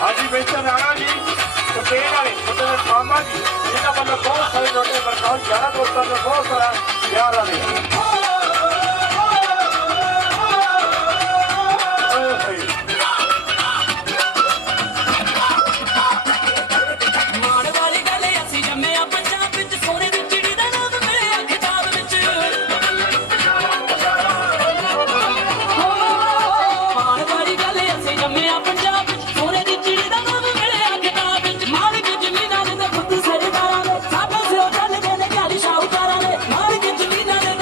ਹਾਜੀ ਮਿਸਟਰ ਰਾਣਾ ਜੀ ਸਪੇਨ ਵਾਲੇ ਮੁੰਡੇ ਦੇ ਮਾਮਾ ਜੀ ਜਿਹਨਾਂ ਵੱਲੋਂ ਬਹੁਤ ਸਾਰੇ ਲੋਕਾਂ ਵਰਖਾ ਯਾਰਾਂ ਦੋਸਤਾਂ ਦਾ ਬਹੁਤ ਸਾਰਾ ਪਿਆਰ ਆ ਰਿਹਾ ਮਾਣ ਵਾਲੀ ਗੱਲ ਅਸੀਂ ਜੰਮੇ ਆ ਪੰਜਾਬ ਵਿੱਚ ਸੋਨੇ ਦੀ ਚਿੜੀ ਦਾ ਨਾਮ ਮਿਲਿਆ ਕਿਤਾਬ ਵਿੱਚ ਮਾਣ ਵਾਲੀ ਗੱਲ ਅਸੀਂ ਜੰਮੇ ਆ ਪੰਜਾਬ ਵਿੱਚ ਸੋਨੇ ਦੀ ਚਿੜੀ ਦਾ ਨਾਮ ਮਿਲਿਆ ਕਿਤਾਬ ਵਿੱਚ ਮਾਲਕ ਜ਼ਮੀਨਾਂ ਦੇ ਪੁੱਤ ਸਰਦਾਰਾਂ ਦੇ ਸਾਡਾ ਸਿਓ ਚੱਲਦੇ ਨੇ ਕਾਲੀ ਸ਼ਾਹੂਕਾਰਾਂ ਦੇ ਮਾਲਕ ਜ਼ਮੀਨਾਂ ਦੇ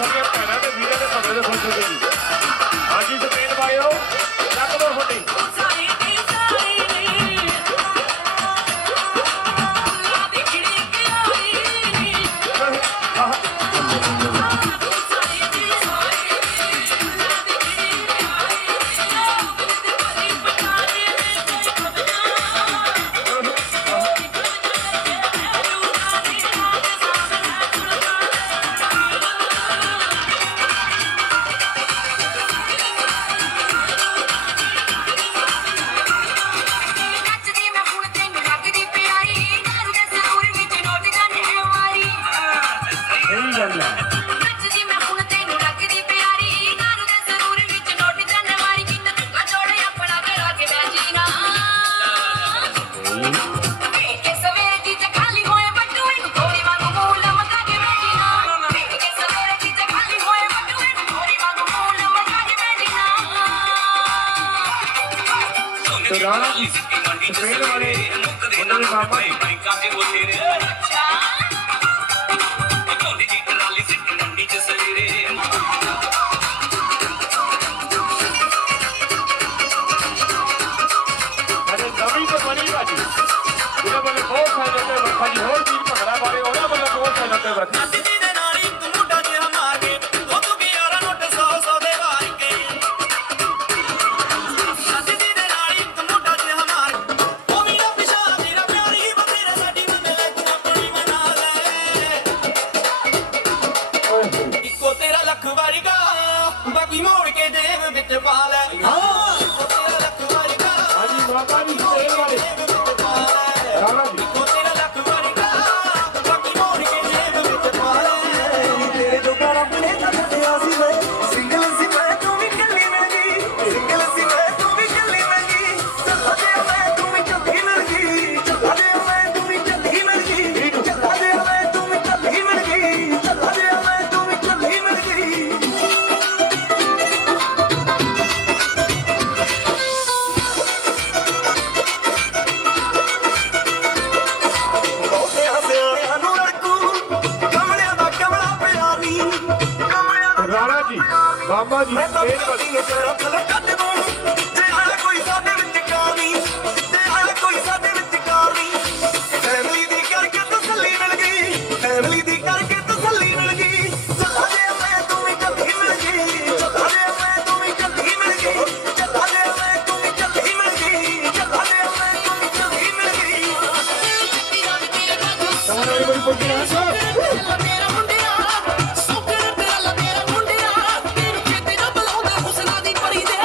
ਸਾਡੀਆਂ ਭੈਣਾਂ ਤੇ ਵੀਰਾਂ ਦੇ ਭੰਗੜੇ ਦੇ ਖੁਸ਼ ਹੋ ਗਏ ਜੀ। ਹਾਂਜੀ ਸਪੇਨ ਵਾਲਿਓ ਲੱਕ ਦੋ ਫੁੱਟੀ ਨੱਚਦੀ ਮੈਂ ਹੁਣ ਤੈਨੂੰ ਲੱਗਦੀ ਪਿਆਰੀ ਦਾਰੂ ਦੇ ਸਰੂਰ ਵਿੱਚ ਨੋਟ ਜਾਣੇ ਵਾਰੀ ਸਹੀ ਗੱਲ ਹੈ। ਨੱਚਦੀ ਮੈਂ ਹੁਣ ਤੈਨੂੰ ਲੱਗਦੀ ਪਿਆਰੀ ਦਾਰੂ ਦੇ ਸਰੂਰ ਵਿੱਚ ਨੋਟ ਜਾਣੇ ਵਾਰੀ ਕਿੰਨਾ ਚੁੱਕਾ ਜੋੜੇ ਆਪਣਾ ਘਰਾ ਕੇ ਬੈਜੀ ਨਾ ਕੇ ਸਵੇਰੇ ਦੀ ਤੇ ਖਾਲੀ ਹੋਏ ਬਟੂਏ ਨੂੰ ਥੋੜੀ ਵਾਂਗੂ ਮੂੰਹ ਲਮਕਾ ਕੇ ਬੈਜੀ ਨਾ ਕੇ ਸਵੇਰੇ ਦੀ ਤੇ ਖਾਲੀ ਹੋਏ ਬਟੂਏ ਨੂੰ ਥੋੜੀ ਵਾਂਗੂ ਮੂੰਹ ਲਮਕਾ ਕੇ ਬੈਜੀ ਨਾ ਤੇ ਰਾਣਾ ਜੀ ਸਪੇਨ ਵਾਲੇ ਉਹਨਾਂ ਦੇ ਮਾਮਾ ਜੀ ਅਰੇ ਨਵੀਂ ਤੇ ਬਣੀ ਭਾਜੀ ਜਿਹਨਾਂ ਵੱਲੋਂ ਬਹੁਤ ਸਾਈਡ ਤੇ ਵਰਖਾ ਜੀ ਹੋਰ ਚੀਜ਼ ਭੰਗੜਾ ਬਾਰੇ ਉਹਨਾਂ ਵੱਲੋਂ ਬਹੁਤ ਸਾਈਡ ਤੇ ਵਰਖਾ ਨੱਚਦੀ ਦੇ ਨਾਲ ਇੱਕ ਮੁੰਡਾ ਜਿਹਾ ਮਾਰ ਕੇ ਉਹ ਤੂੰ 11 ਨੋਟ 100 ਦੇ ਵਾਰ ਕੇ ਨੱਚਦੀ ਦੇ ਨਾਲ ਇੱਕ ਮੁੰਡਾ ਜਿਹਾ ਮਾਰ ਉਹ ਵੀ ਨਾ ਪਿਛਾ ਮੇਰਾ ਪਿਆਰੀ ਬਥੇਰਾ ਸਾਡੀ ਮੰਨ ਲੈ ਤੂੰ ਆਪਣੀ ਮਨਾ ਲੈ ਇੱਕੋ ਤੇਰਾ ਲੱਖ ਵਰਗਾ ਬਾਕੀ ਮੋੜ ਕੇ ਜੇਬ ਵਿੱਚ ਪਾ ਲੈ ਇੱਕੋ ਤੇਰਾ ਲੱਖ ਵਰਗਾ ਹਾਂਜੀ ਮਾਤਾ ਜੀ ਸਪੇਨ ਵਾਲੇ ਜੇਬ ਵਿੱਚ ਪਾ ਲੈ ਰਾਣਾ ਜੀ ਇੱਕੋ ਤੇਰਾ ਲੱਖ ਵਰਗਾ ਬਾਕੀ ਮੋੜ ਕੇ ਜੇਬ ਵਿੱਚ ਪਾ ਲੈ ਤੇਰੇ ਤੋਂ ਗਾਣਾ ਬਣੇ ਤਾਂ ਕੱਢਿਆ ਸੀ ਮੈਂ ਸਿੰਗਲ ਸੀ ਮੈਂ ਤੂੰ ਵੀ ਕੱਲੀ ਮਿਲ ਗਈ ਸਿੰਗਲ ਸੀ ਮੈਂ ਤੂੰ ਵੀ ਕੱਲੀ ਮਿਲ ਗਈ ਚੱਲਾ ਦੇ ਮੈਂ ਤੂੰ ਵੀ ਕੱਲੀ ਮਿਲ ਗਈ ਚੱਲਾ ਦੇ ਮੈਂ ਤੂੰ ਵੀ ਕੱਲੀ ਮਿਲ ਗਈ ਚੱਲਾ ਦੇ ਮੈਂ ਤੂੰ ਵੀ ਕੱਲੀ ਮਿਲ ਗਈ ਚੱਲਾ ਦੇ ਮੈਂ ਤੂੰ ਵੀ ਕੱਲੀ ਮਿਲ ਗਈ ਬਹੁਤੇ ਹਸਿਆਣਿਆਂ ਨੂੰ ਲੜਕੂ ਕਮਲਿਆਂ ਦਾ ਕਮਲਾ ਪਿਆ ਨੀ ਕਮਲਿਆਂ ਦਾ ਰਾਣਾ ਜੀ ਮਾਮਾ ਜੀ ਮੈਂ ਤਾਂ ਸਪੇਨ ਵਾਲੇ ਪੀਂਗ ਤੇਰਾ ਫਲ ਕੱਢ ਦੂੰ ਜੇ ਆਇਆ ਕੋਈ ਸਾਡੇ ਵਿੱਚ ਕਾਨੀ ਤੇ ਆਇਆ ਕੋਈ ਸਾਡੇ ਵਿੱਚ ਕਾਨੀ ਫੈਮਿਲੀ ਦੀ ਕਰਕੇ ਤਸੱਲੀ ਮਿਲ ਗਈ ਫੈਮਿਲੀ ਦੀ ਕਰਕੇ ਤਸੱਲੀ ਮਿਲ ਗਈ ਚੱਲਾ ਦੇ ਮੈਂ ਤੂੰ ਵੀ ਕੱਲੀ ਮਿਲ ਗਈ ਚੱਲਾ ਦੇ ਮੈਂ ਤੂੰ ਵੀ ਕੱਲੀ ਮਿਲ ਗਈ ਚੱਲਾ ਦੇ ਮੈਂ ਤੂੰ ਵੀ ਕੱਲੀ ਮਿਲ ਗਈ ਚੱਲਾ ਦੇ ਮੈਂ ਤੂੰ ਵੀ ਕੱਲੀ ਮਿਲ ਗਈ ਸਾਰਾ ਇਹ ਬੜੀ ਪੁੱਛੀ ਹੈ ਸਰ ਮੇਰਾ ਮੁੰਡਿਆ ਸੋਕਰ ਤੇਰਾ ਲਾ ਮੇਰਾ ਮੁੰਡਿਆ ਤੈਨੂੰ ਖੇਤੇ ਨਾ ਬੁਲਾਉਂਦੇ ਹੁਸਨਾ ਦੀ ਪਰੀ ਦੇ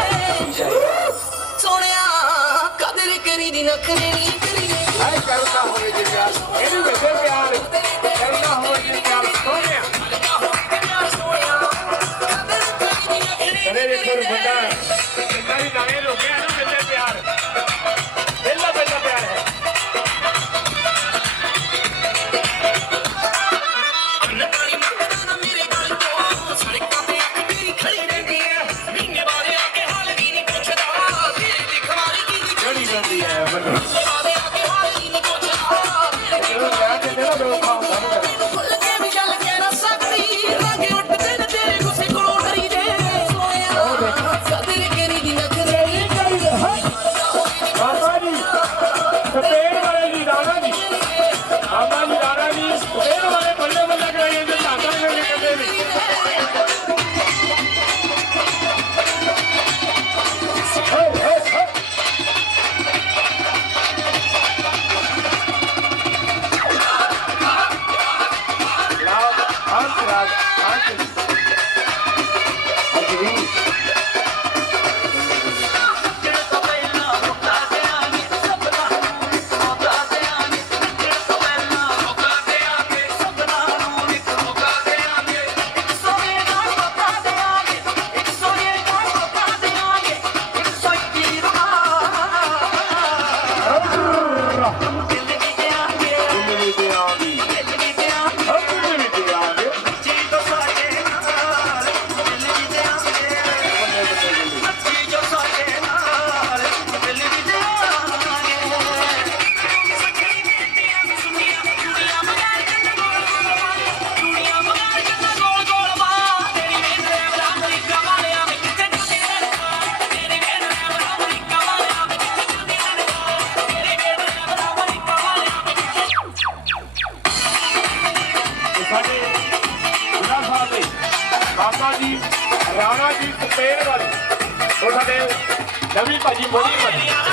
ਬਾਬਾ ਜੀ ਰਾਣਾ ਜੀ ਸਪੇਨ ਵਾਲੀ ਉਹ ਸਾਡੇ ਨਵੀਂ ਭਾਜੀ ਮੋਦੀ ਭਾਜੀ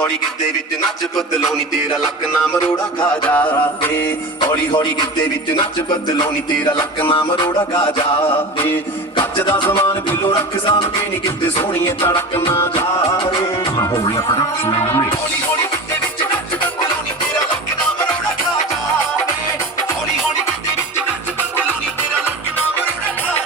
ਹੌਲੀ ਗਿੱਧੇ ਵਿੱਚ ਨੱਚ ਪਤਲੋਨੀ ਤੇਰਾ ਲੱਕ ਨਾ ਮਰੋੜਾ ਖਾ ਜਾਵੇ ਹੌਲੀ ਹੌਲੀ ਗਿੱਧੇ ਵਿੱਚ ਨੱਚ ਪਤਲੋਨੀ ਤੇਰਾ ਲੱਕ ਨਾ ਮਰੋੜਾ ਖਾ ਜਾਵੇ ਕੱਚ ਦਾ ਸਮਾਨ ਬਿੱਲੋ ਰੱਖ ਸਾਂਭ ਕੇ ਨੀ ਕਿਤੇ ਸੋਹਣੀਏ ਤੜਕ ਨਾ ਜਾਵੇ ਹੌਲੀ ਹੌਲੀ ਗਿੱਧੇ ਵਿੱਚ ਨੱਚ ਪਤਲੋਨੀ ਤੇਰਾ ਲੱਕ ਨਾ ਮਰੋੜਾ ਖਾ ਜਾਵੇ ਹੌਲੀ ਹੌਲੀ ਗਿੱਧੇ ਵਿੱਚ ਨੱਚ ਪਤਲੋਨੀ ਤੇਰਾ ਲੱਕ ਨਾ ਮਰੋੜਾ ਖਾ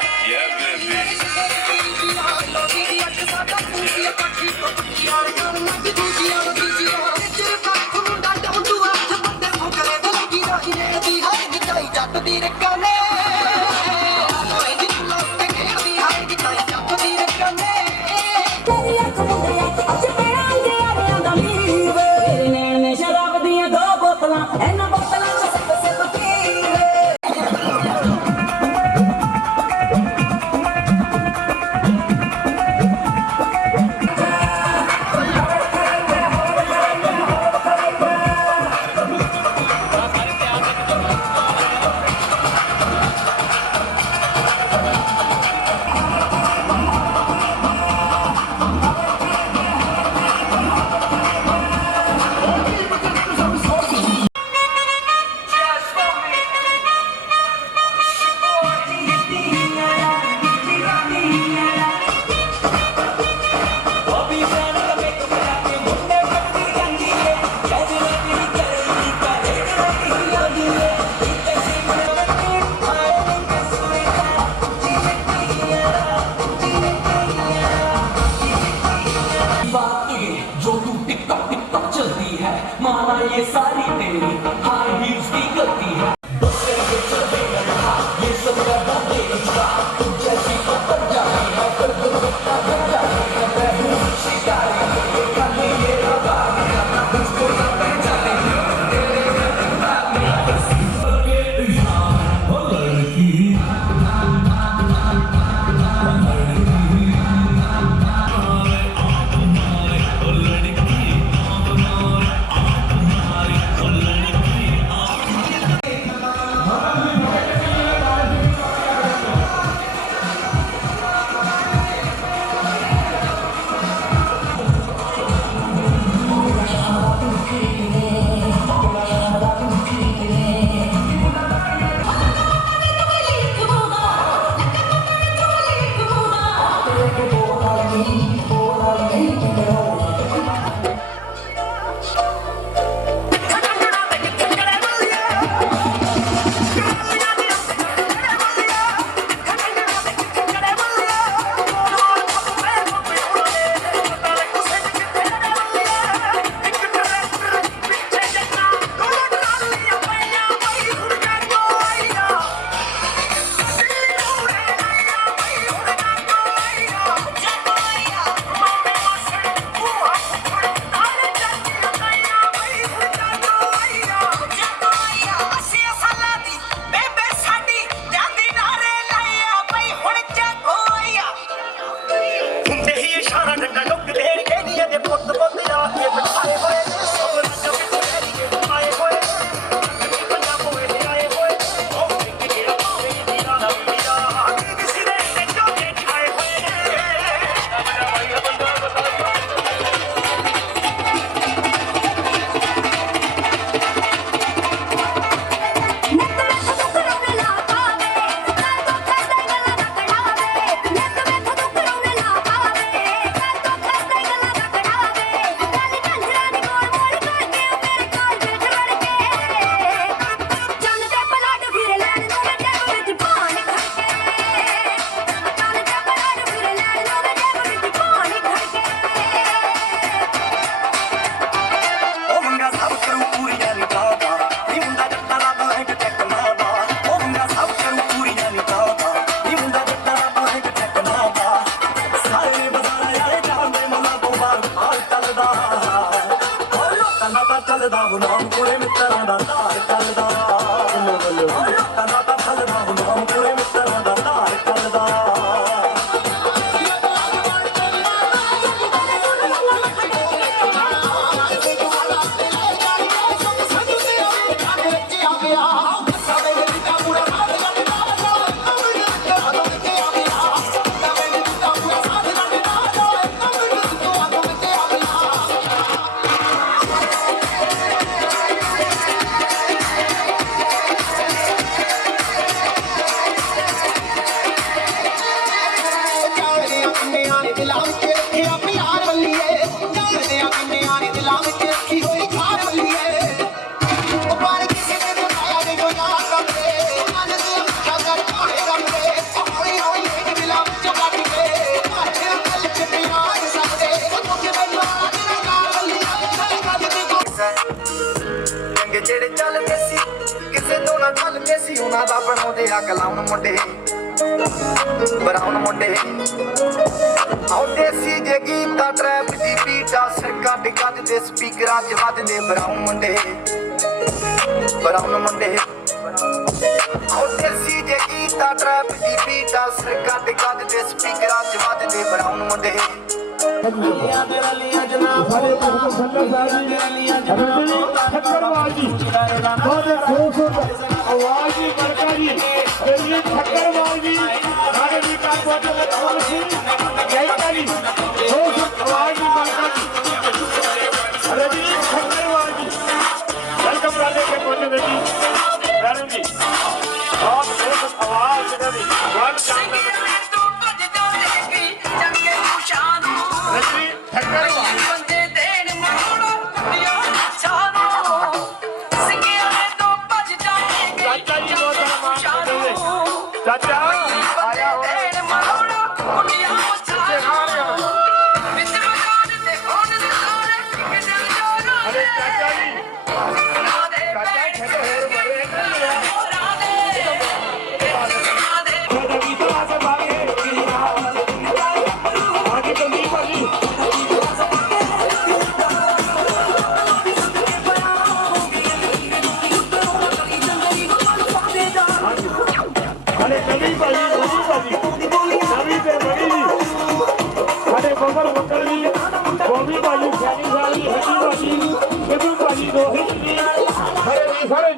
ਇਹਨਾਂ ਬੋਤਲਾਂ ਚ ਸਿੱਪ ਪੀਵੇ माना ये सारी तेरी हाई हील्स की गलती है ये सब करना तेरा तुम जैसी तो बन जाती है फिर दुर्घटना बन जाती है मैं हूँ शिकारी ये खाली ये रवा मुझको न पहचाने तेरे ਉਹਨਾਂ ਦਾ ਬਣਾਉਂਦੇ ਆ ਕਲਾਉਣ ਮੁੰਡੇ ਬਰਾਉਨ ਮੁੰਡੇ ਆਉ ਦੇਸੀ ਜੇ ਗੀਤ ਦਾ ਟਰੈਪ ਦੀ ਬੀਟ ਆ ਸਰਕਾ ਡਿੱਗਦ ਦੇ ਸਪੀਕਰਾਂ 'ਚ ਵੱਜਦੇ ਬਰਾਉਨ ਮੁੰਡੇ ਆਉ ਦੇਸੀ ਜੇ ਗੀਤ ਦਾ ਟਰੈਪ ਦੀ ਬੀਟ ਆ ਸਰਕਾ ਡਿੱਗਦ ਦੇ ਸਪੀਕਰਾਂ 'ਚ ਵੱਜਦੇ ਬਰਾਉਨ ਮੁੰਡੇ आवाज ही बड़का जी दिल्ली ठक्करवाल जी सारे भी का बहुत जयता जी आवाज ही बड़का जी अरे जी ठक्करवाल जी वेलकम राधे के पहुंचे जी मैडम जी बहुत बहुत आवाज इधर जी बहुत ठक्करवाल चाचा आया हो अरे चाचा जी अरे नवी भाजी नवी से बड़ी जी अरे बबर बकर जी गोभी भाजी सैनी साहब जी हड्डी भाजी सिद्धू भाजी रोहित जी अरे नहीं सारे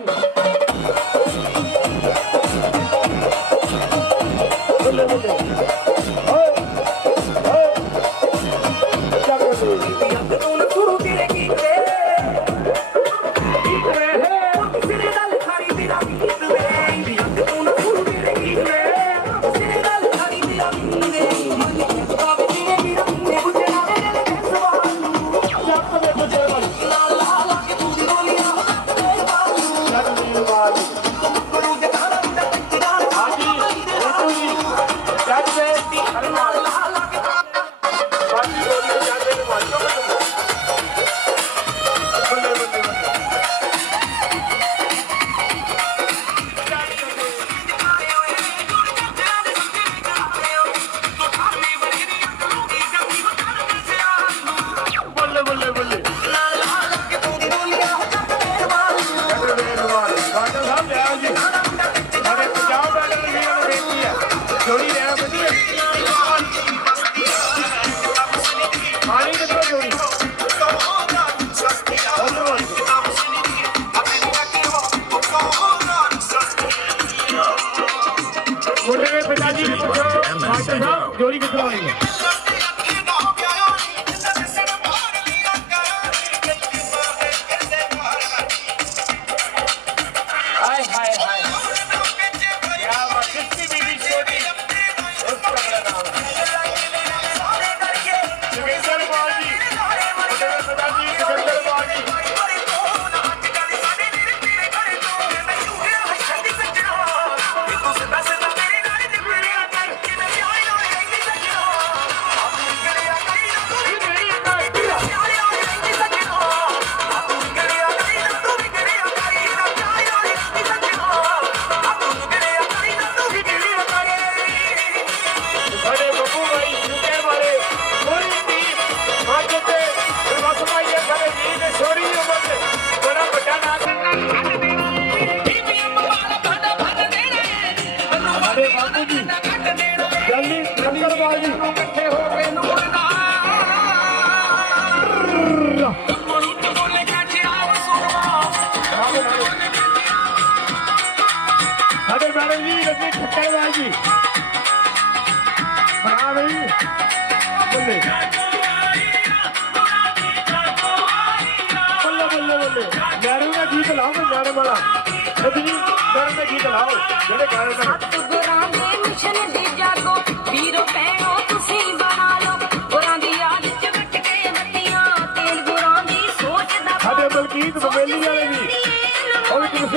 पिताजी जोड़ी कितना होगी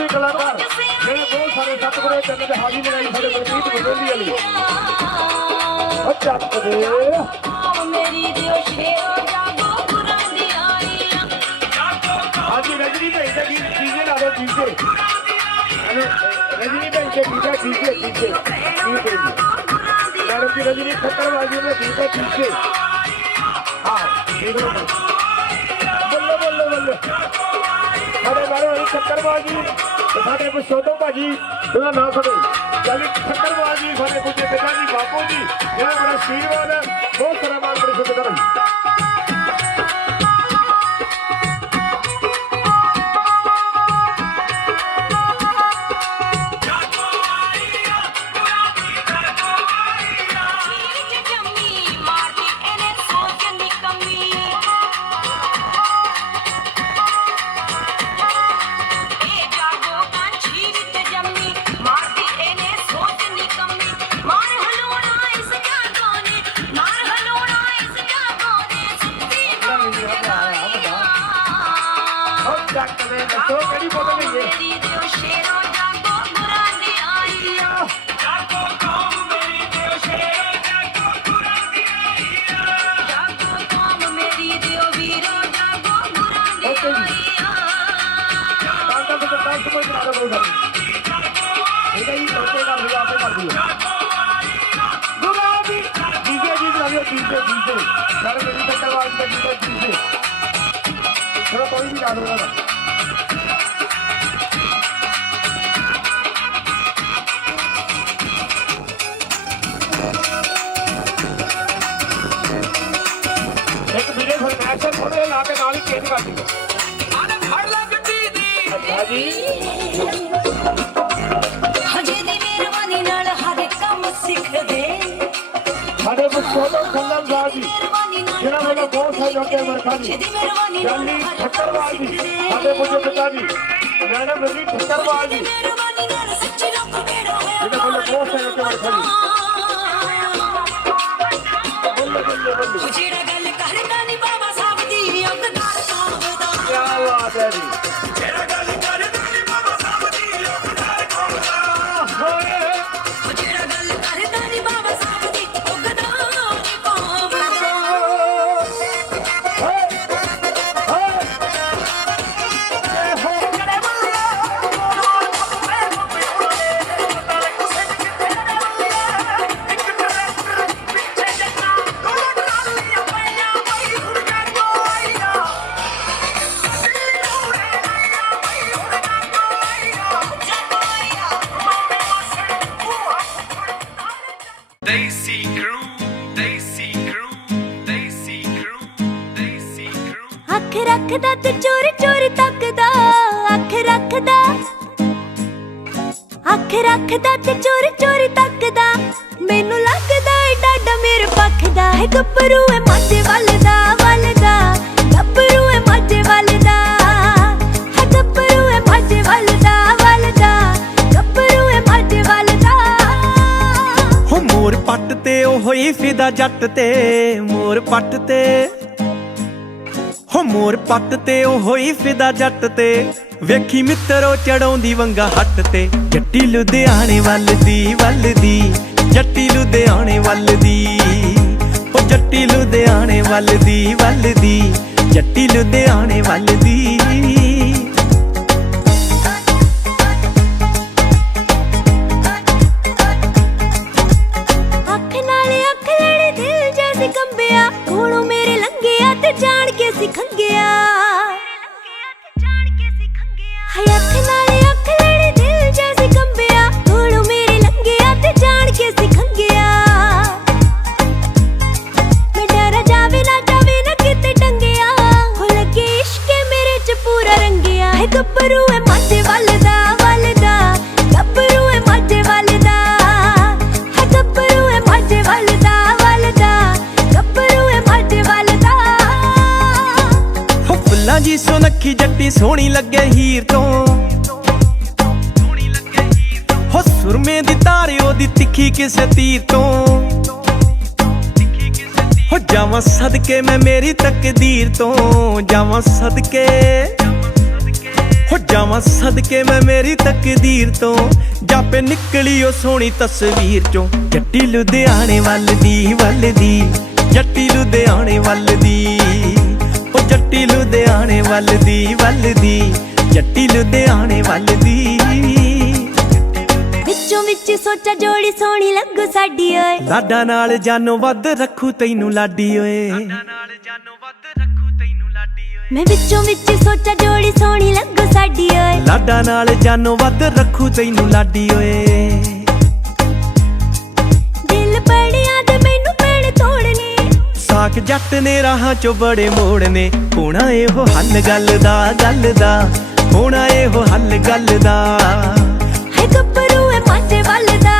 कलाकार मेरे बहुत सारे सतगुरु चंद के हाजी बनाई सारे बलजीत बदली वाली अच्छा मेरी दियो शेरो जागो पुरानी आई हाजी रजनी भाई का गीत कीजिए ना वो कीजिए रजनी बन के ठीक है ठीक है ठीक है ठीक है जी मैडम जी रजनी खतरबाजी में ठीक है ठीक है हाँ ठीक है बल्ले बल्ले बल्ले अरे मैडम खतरबाजी साढ़े को सोतो भाजी ਉਹਦਾ ਨਾਮ ਫੜੇ ਚੱਲ ਖੱਤਰਬਾਜੀ ਸਾਡੇ ਪੁੱਜੇ ਪਿਤਾ ਜੀ ਬਾਪੂ ਜੀ ਜਿਹੜਾ ਬੜਾ ਆਸ਼ੀਰਵਾਦ ਹੈ ਬਹੁਤ ਸਾਰਾ ਮਾਨ ਬੜੀ ਸ਼ੁਕਰ ਕਰਾਂ कोई भी डालो एक वीडियो फरमाइश थोड़े ला के नाल ही चेंज कर दियो ਆਲੇ ਫੜ ਲੈ ਗੱਡੀ ਦੀ अच्छा जी ਹਜੇ ਦੀ ਮਿਹਰਬਾਨੀ ਨਾਲ ਹਰ ਕੰਮ ਸਿੱਖਦੇ ਸਾਡੇ ਕੋਲ ਛੋਟੋ ਖੰਡਮ ਸਾਹਿਬ ਜੀ ਜਿਹਨਾਂ ਵੱਲੋਂ ਬਹੁਤ ਸਾਰੇ ਲੋਕਾਂ ਵਰਖਾ ਜੀ ਜਾਨੀ ਠੱਕਰਵਾਲ ਜੀ ਸਾਡੇ ਪੁੱਜੇ ਪਿਤਾ ਜੀ ਮੈਡਮ ਰਵੀ ਠੱਕਰਵਾਲ ਜੀ ਮਿਹਰਬਾਨੀ ਨਾਲ ਸੱਚੀ ਲੋਕ ਕਿਹੜਾ ਹੋਇਆ ਜਿਹਨਾਂ ਵੱਲੋਂ ਬਹੁਤ ਸਾਰੇ ਲੋਕਾਂ ਵਰਖਾ ਜੀ ਬੱਲੇ ਬੱਲੇ ਬੱਲੇ ਜਿਹੜਾ ਗੱਲ ਕਰਦਾ ਨਹੀਂ ਬਾਬਾ ਸਾਹਿਬ ਦੀ ਔਕਦਾਰ ਕਾਮਦਾ ਕੀ ਬਾਤ ਹੈ ਜੀ ਜਿਹੜਾ ਗੱਲ ਕਰਦਾ ਨੀ ਬਾਬਾ ਸਾਹਿਬ ਦੀ ਔਕਦਾਰ ਕੌਮਦਾ ਹੋਏ ਜਿਹੜਾ ਗੱਲ ਕਰਦਾ ਨਹੀਂ ਬਾਬਾ ਸਾਹਿਬ ਦੀ ਔਕਦਾਰ ਕਾਮਦਾ Desi crew, Desi crew, Desi crew, Desi crew. ਅੱਖ ਰੱਖਦਾ ਤੇ ਚੋਰ ਚੋਰ ਤੱਕਦਾ ਅੱਖ ਰੱਖਦਾ ਅੱਖ ਰੱਖਦਾ ਤੇ ਚੋਰ ਚੋਰ ਤੱਕਦਾ ਮੈਨੂੰ ਲੱਗਦਾ ਏ ਡਾਡਾ ਮੇਰੇ ਪੱਖ ਦਾ ਹੈ ਗੱਭਰੂ ਏ ਮਾਝੇ ਵੱਲਦਾ ਵੱਲਦਾ ਗੱਭਰੂ ਏ ਮਾਝੇ ਵੱਲਦਾ ਹੈ ਗੱਭਰੂ ਏ ਮਾਝੇ ਵੱਲਦਾ ਵੱਲਦਾ ਗੱਭਰੂ ਏ ਮਾਝੇ ਵੱਲਦਾ ਹੋ ਮੋਰ ਪੱਟ ਤੇ ਉਹ ਹੋਈ ਫਿਦਾ ਜੱਟ ਤੇ ਮੋਰ ਪੱਟ ਤੇ ਹੋ ਮੋਰ ਪੱਟ ਤੇ ਉਹ ਹੋਈ ਫਿਦਾ ਜੱਟ ਤੇ ਵੇਖੀ ਮਿੱਤਰੋ ਚੜਾਉਂਦੀ ਵੰਗਾ ਹੱਟ ਤੇ ਜੱਟੀ ਲੁਧਿਆਣੇ ਵੱਲਦੀ ਜੱਟੀ ਲੁਧਿਆਣੇ ਵੱਲਦੀ ਉਹ ਜੱਟੀ ਲੁਧਿਆਣੇ ਵੱਲਦੀ ਜੱਟੀ ਲੁਧਿਆਣੇ ਵੱਲਦੀ ਅੱਖ ਨਾਲ ਅੱਖ ਲੜੀ ਦਿਲ ਜੈਸੇ ਕੰਬਿਆ ਕੋਲੋਂ ਮੇਰੇ ਲੰਘਿਆ ਤੇ ਜਾਣ ਕੇ ਸਿਖੰਗਿਆ ਹਾਏ ਅੱਖ ਨਾਲ ਅੱਖ ਲੜੀ ਦਿਲ ਜੈਸੇ ਕੰਬਿਆ ਕੋਲੋਂ ਮੇਰੇ ਲੰਘਿਆ ਤੇ ਜਾਣ ਕੇ ਸਿਖੰਗਿਆ ਮੈਂ ਡਰ ਜਾਵੇ ਨਾ ਕਿਤੇ ਟੰਗਿਆ ਹੋ ਲੱਗੇ ਇਸ਼ਕ ਮੇਰੇ ਚ ਪੂਰਾ ਰੰਗਿਆ ਹੈ ਗੱਭਰੂ ਏ ਮਾਝੇ ਵੱਲਦਾ ਗੱਭਰੂ ਏ ਮਾਝੇ ਵੱਲਦਾ ਹੈ ਗੱਭਰੂ ਏ ਮਾਝੇ ਵੱਲਦਾ ਗੱਭਰੂ ਏ ਮਾਝੇ ਵੱਲਦਾ ਹੋ ਫੁੱਲਾਂ ਜੀ ਸੁਨੱਖੀ ਜੱਟੀ ਸੋਹਣੀ ਲੱਗੇ ਹੀਰ ਤੋਂ ਹੋ ਸੁਰਮੇ ਦੀ ਤਾਰ ਉਹਦੀ ਤਿੱਖੀ ਕਿਸੇ ਤੀਰ ਤੋਂ ਹੋ ਜਾਵਾਂ ਸਦਕੇ ਮੈਂ ਮੇਰੀ ਤਕਦੀਰ ਤੋਂ ਜਾਵਾਂ ਸਦਕੇ ਹੋ ਜਾਵਾਂ ਸਦਕੇ ਮੈਂ ਮੇਰੀ ਤਕਦੀਰ ਤੋਂ ਜਾਪੇ ਨਿਕਲੀ ਉਹ ਸੋਹਣੀ ਤਸਵੀਰ ਚੋਂ ਜੱਟੀ ਲੁਧਿਆਣੇ ਵੱਲਦੀ ਜੱਟੀ ਲੁਧਿਆਣੇ ਵੱਲਦੀ ਉਹ ਜੱਟੀ ਲੁਧਿਆਣੇ ਵੱਲਦੀ ਜੱਟੀ ਲੁਧਿਆਣੇ ਵੱਲਦੀ ਸੋਚਾ ਜੋੜੀ ਸੋਹਣੀ ਲੱਗੂ ਸਾਡੀ ਓਏ ਲਾਡਾ ਨਾਲ ਜਾਨੋਂ ਵੱਧ ਰੱਖੂ ਤੈਨੂੰ ਲਾਡੀ ਓਏ ਮੈਂ ਵਿੱਚੋਂ ਵਿੱਚ ਸੋਚਾ ਜੋੜੀ ਸੋਹਣੀ ਲੱਗੂ ਸਾਡੀ ਓਏ ਲਾਡਾ ਨਾਲ ਜਾਨੋਂ ਵੱਧ ਰੱਖੂ ਤੈਨੂੰ ਲਾਡੀ ਓਏ ਦਿਲ ਪੜਿਆ ਤੇ ਮੈਨੂੰ ਪੈਣ ਤੋੜਨੇ ਸਾਕ ਜੱਟ ਨੇ ਰਾਹਾਂ ਚੋਂ ਬੜੇ ਮੋੜਨੇ ਹੋਣਾ ਇਹੋ ਹੱਲ ਗੱਲ ਦਾ ਹੋਣਾ ਇਹੋ ਹੱਲ ਗੱਲ ਦਾ ਹੈ ਗੱਭਰੂ ਏ ਮਾਝੇ ਵੱਲਦਾ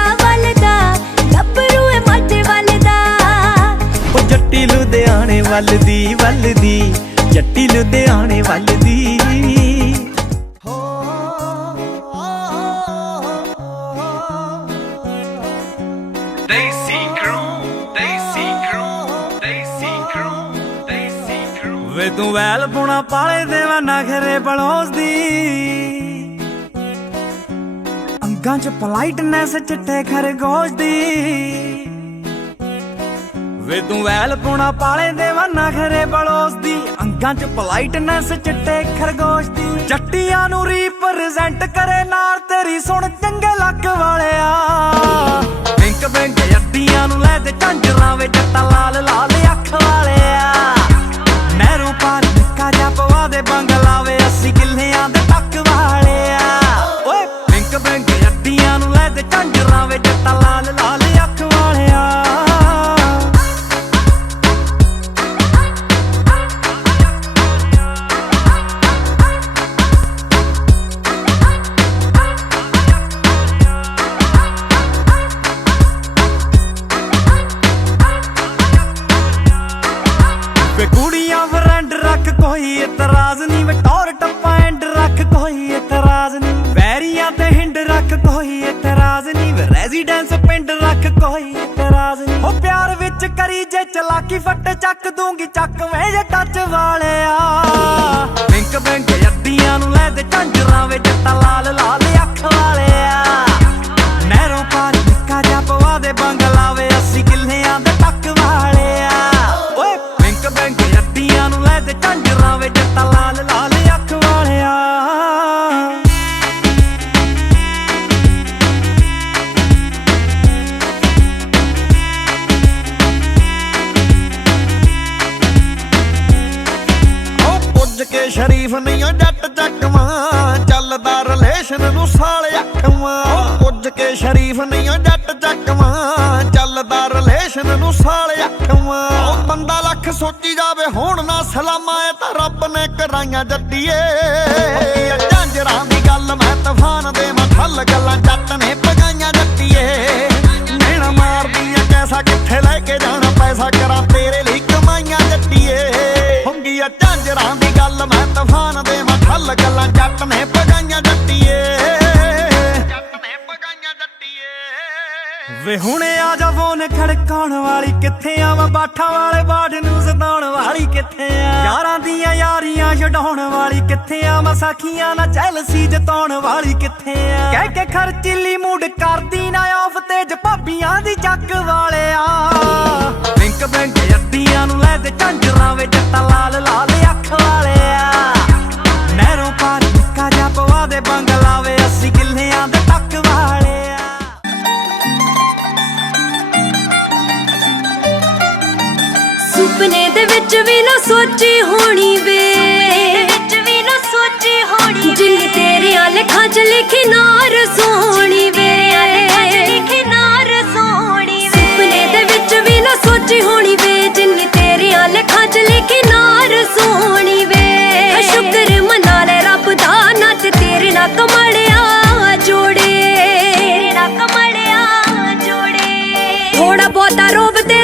ਗੱਭਰੂ ਏ ਮਾਝੇ ਵੱਲਦਾ ਉਹ ਜੱਟੀ ਲੁਧਿਆਣੇ ਵੱਲਦੀ ਜੱਟੀ ਲੁਧਿਆਣੇ ਵੱਲਦੀ ਵੇ ਤੂੰ ਵੈਲ ਪੁਣਾ ਪਾਲੇ ਦੇਵਾ ਨਖਰੇ ਬਲੋਸ ਦੀ ਅੰਗਾਂ ਚ ਪਲਾਈਟਨੈਸ ਚਿੱਟੇ ਖਰਗੋਸ਼ ਦੀ ਵੇ ਤੂੰ ਵੈਲ ਪੁਣਾ ਪਾਲੇ ਦੇਵਾ ਨਖਰੇ ਬਲੋਸ ਦੀ ਅੰਗਾਂ ਚ ਪਲਾਈਟਨੈਸ ਚਿੱਟੇ ਖਰਗੋਸ਼ ਦੀ ਜੱਟੀਆਂ ਨੂੰ ਰੀਪ੍ਰੈਜ਼ੈਂਟ ਕਰੇ ਨਾਲ ਤੇਰੀ ਸੁਣ ਚੰਗੇ ਲੱਕ ਵਾਲਿਆ ਬਿੰਕ ਬਿੰਕ ਅੱਡੀਆਂ ਨੂੰ ਲੈ ਤੇ ਝਾਂਜਰਾਂ ਵੇ ਜੱਟਾ ਲਾਲ ਅੱਖ ਵਾਲਿਆ ਨਹਿਰੋਂ ਪਾਰ ਨਿੱਕਾ ਜਿਹਾ ਪਵਾ ਦੇ ਬੰਗਲਾਵੇ 80 ਕਿੱਲਿਆਂ ਦੇ ਟੱਕ ਵਾਲਿਆ ਓਏ ਬਿੰਕ ਬਿੰਕ ਅੱਡੀਆਂ ਨੂੰ ਲੈ ਤੇ ਝਾਂਜਰਾਂ ਵੇ ਜੱਟਾ ਲਾਲ ਅੱਖ ਵਾਲਿਆ ਵੇ ਕੁੜੀਆਂ ਫਰੈਂਡ ਰੱਖ ਕੋਈ ਇਤਰਾਜ਼ ਨਹੀਂ ਵੇ ਟੌਰ ਟੱਪਾ ਐਂਡ ਰੱਖ ਕੋਈ ਇਤਰਾਜ਼ ਨਹੀਂ ਵੈਰੀਆਂ ਤੇ ਹਿੰਡ ਰੱਖ ਕੋਈ ਇਤਰਾਜ਼ ਨਹੀਂ ਵੇ ਰੈਜ਼ੀਡੈਂਸ ਪਿੰਡ ਰੱਖ ਕੋਈ ਇਤਰਾਜ਼ ਨਹੀਂ ਹੋ ਪਿਆਰ ਵਿੱਚ ਕਰੀ ਜੇ ਚਲਾਕੀ ਫੱਟ ਚੱਕ ਦੂੰਗੀ ਚੱਕ ਵੇ ਜੇ ਟੱਚ ਵਾਲਿਆ ਬਿੰਕ ਬਿੰਕ ਅੱਡੀਆਂ ਨੂੰ ਲੈ ਤੇ ਝਾਂਜਰਾਂ ਵੇ ਜੱਟਾ ਲਾਲ ਅੱਖ ਵਾਲਿਆ ਨਹਿਰੋਂ ਪਾਰ ਨਿੱਕਾ ਜਿਹਾ ਪਵਾ ਦੇ ਬੰਗਲਾਵੇ 80 ਕਿੱਲਿਆਂ ਦੇ ਟੱਕ ਵਾਲਿਆ ਓਏ ਬਿੰਕ ਬਿੰਕ ਅੱਡੀਆਂ ਨੂੰ ਲੈ ਤੇ ਝਾਂਜਰਾਂ ਵੇ ਜੱਟਾ ਲਾਲ ਅੱਖ ਵਾਲਿਆ ਪੁੱਜ ਕੇ ਸ਼ਰੀਫ ਨਹੀਂ ਓ ਜੱਟ ਚੱਕਵਾਂ ਚੱਲਦਾ ਰਿਲੇਸ਼ਨ ਨੂੰ ਸਾਲ ਅੱਖਵਾਂ ਪੁੱਜ ਕੇ ਸ਼ਰੀਫ ਨਹੀਂ ਓ ਜੱਟ ਚੱਕਵਾਂ ਚੱਲਦਾ ਰਿਲੇਸ਼ਨ ਨੂੰ ਸਾਲ ਅੱਖਵਾਂ ਉਹ ਬੰਦਾ ਲੱਖ ਸੋਚੀ ਜਾਵੇ ਹੁਣ ਨਾ ਸਲਾਮਾਂ ਇਹ ਤਾਂ ਰੱਬ ਨੇ ਕਰਾਈਆਂ ਜੱਟੀਏ ਝਾਂਜਰਾਂ ਦੀ ਗੱਲ ਮੈਂ ਤੂਫਾਨ ਦੇ ਮਠੱਲ ਗੱਲਾਂ ਜੱਟ ਨੇ ਪਗਾਈਆਂ ਜੱਟੀਏ ਨੈਣਾ ਮਾਰਦੀਆਂ ਕੈਸਾ ਕਿੱਥੇ ਲੈ ਕੇ ਜਾਣਾ ਪੈਸਾ ਕਰਾਂ ਤੇਰੇ ਲਈ ਕਮਾਈਆਂ ਜੱਟੀਏ ਹੁੰਗੀ ਆ ਝਾਂਜਰਾਂ ਦੀ ਗੱਲ ਮੈਂ ਤੂਫਾਨ ਦੇ ਮਠੱਲ ਗੱਲਾਂ ਜੱਟ ਨੇ ਪਗਾਈਆਂ ਜੱਟੀਏ ਵੇ ਹੁਣੇ ਆ ਜਾ ਫੋਨ ਖੜਕਾਉਣ ਵਾਲੀ ਕਿੱਥੇ ਆ ਵਾ ਬਾਠਾਂ ਵਾਲੇ ਬਾੜ ਨੂੰ ਸਤਾਉਣ ਵਾਲੀ ਕਿੱਥੇ ਆ ਯਾਰਾਂ ਦੀਆਂ ਯਾਰੀਆਂ ਛਡਾਉਣ ਵਾਲੀ ਕਿੱਥੇ ਆ ਮਸਾਖੀਆਂ ਨਾਲ ਜੈਲਸੀ ਜਤਾਉਣ ਵਾਲੀ ਕਿੱਥੇ ਆ ਕਹਿ ਕੇ ਖਰਚੀਲੀ ਮੂਡ ਕਰਦੀ ਨਾ ਆਫ ਤੇਜ ਭਾਬੀਆਂ ਦੀ ਚੱਕ ਵਾਲਿਆ ਬਿੰਕ ਬਿੰਕ ਅੱਡੀਆਂ ਨੂੰ ਲੈ ਤੇ ਝਾਂਜਰਾਂ ਵੇ ਜੱਟਾ ਲਾਲ ਅੱਖ ਵਾਲਿਆ ਨਹਿਰੋਂ ਪਾਰ ਨਿੱਕਾ ਜਿਹਾ ਪਵਾ ਦੇ ਬੰਗਲਾਵੇ 80 ਕਿੱਲਿਆਂ ਦੇ ਟੱਕ ਵਾਲਿਆ ਸੁਪਨੇ ਦੇ ਵਿੱਚ ਵੀ ਨਾ ਸੋਚੀ ਹੋਣੀ ਵੇ ਜਿੰਨੀ ਤੇਰੀਆਂ ਲਿਖਾਂ ਚ ਲਿਖੀ ਨਾਰ ਸੋਹਣੀ ਵੇ ਸੁਪਨੇ ਦੇ ਵਿੱਚ ਵੀ ਨਾ ਸੋਚੀ ਹੋਣੀ ਵੇ ਜਿੰਨੀ ਤੇਰੀਆਂ ਲਿਖਾਂ ਚ ਲਿਖੀ ਨਾਰ ਸੋਹਣੀ ਵੇ ਸ਼ੁਕਰ ਮਨਾ ਲੈ ਰੱਬ ਦਾ ਨੱਚ ਤੇਰੇ ਨਾਲ ਕਮੜਿਆ ਜੋੜੇ ਥੋੜਾ ਬਹੁਤਾ ਰੋਬ ਤੇ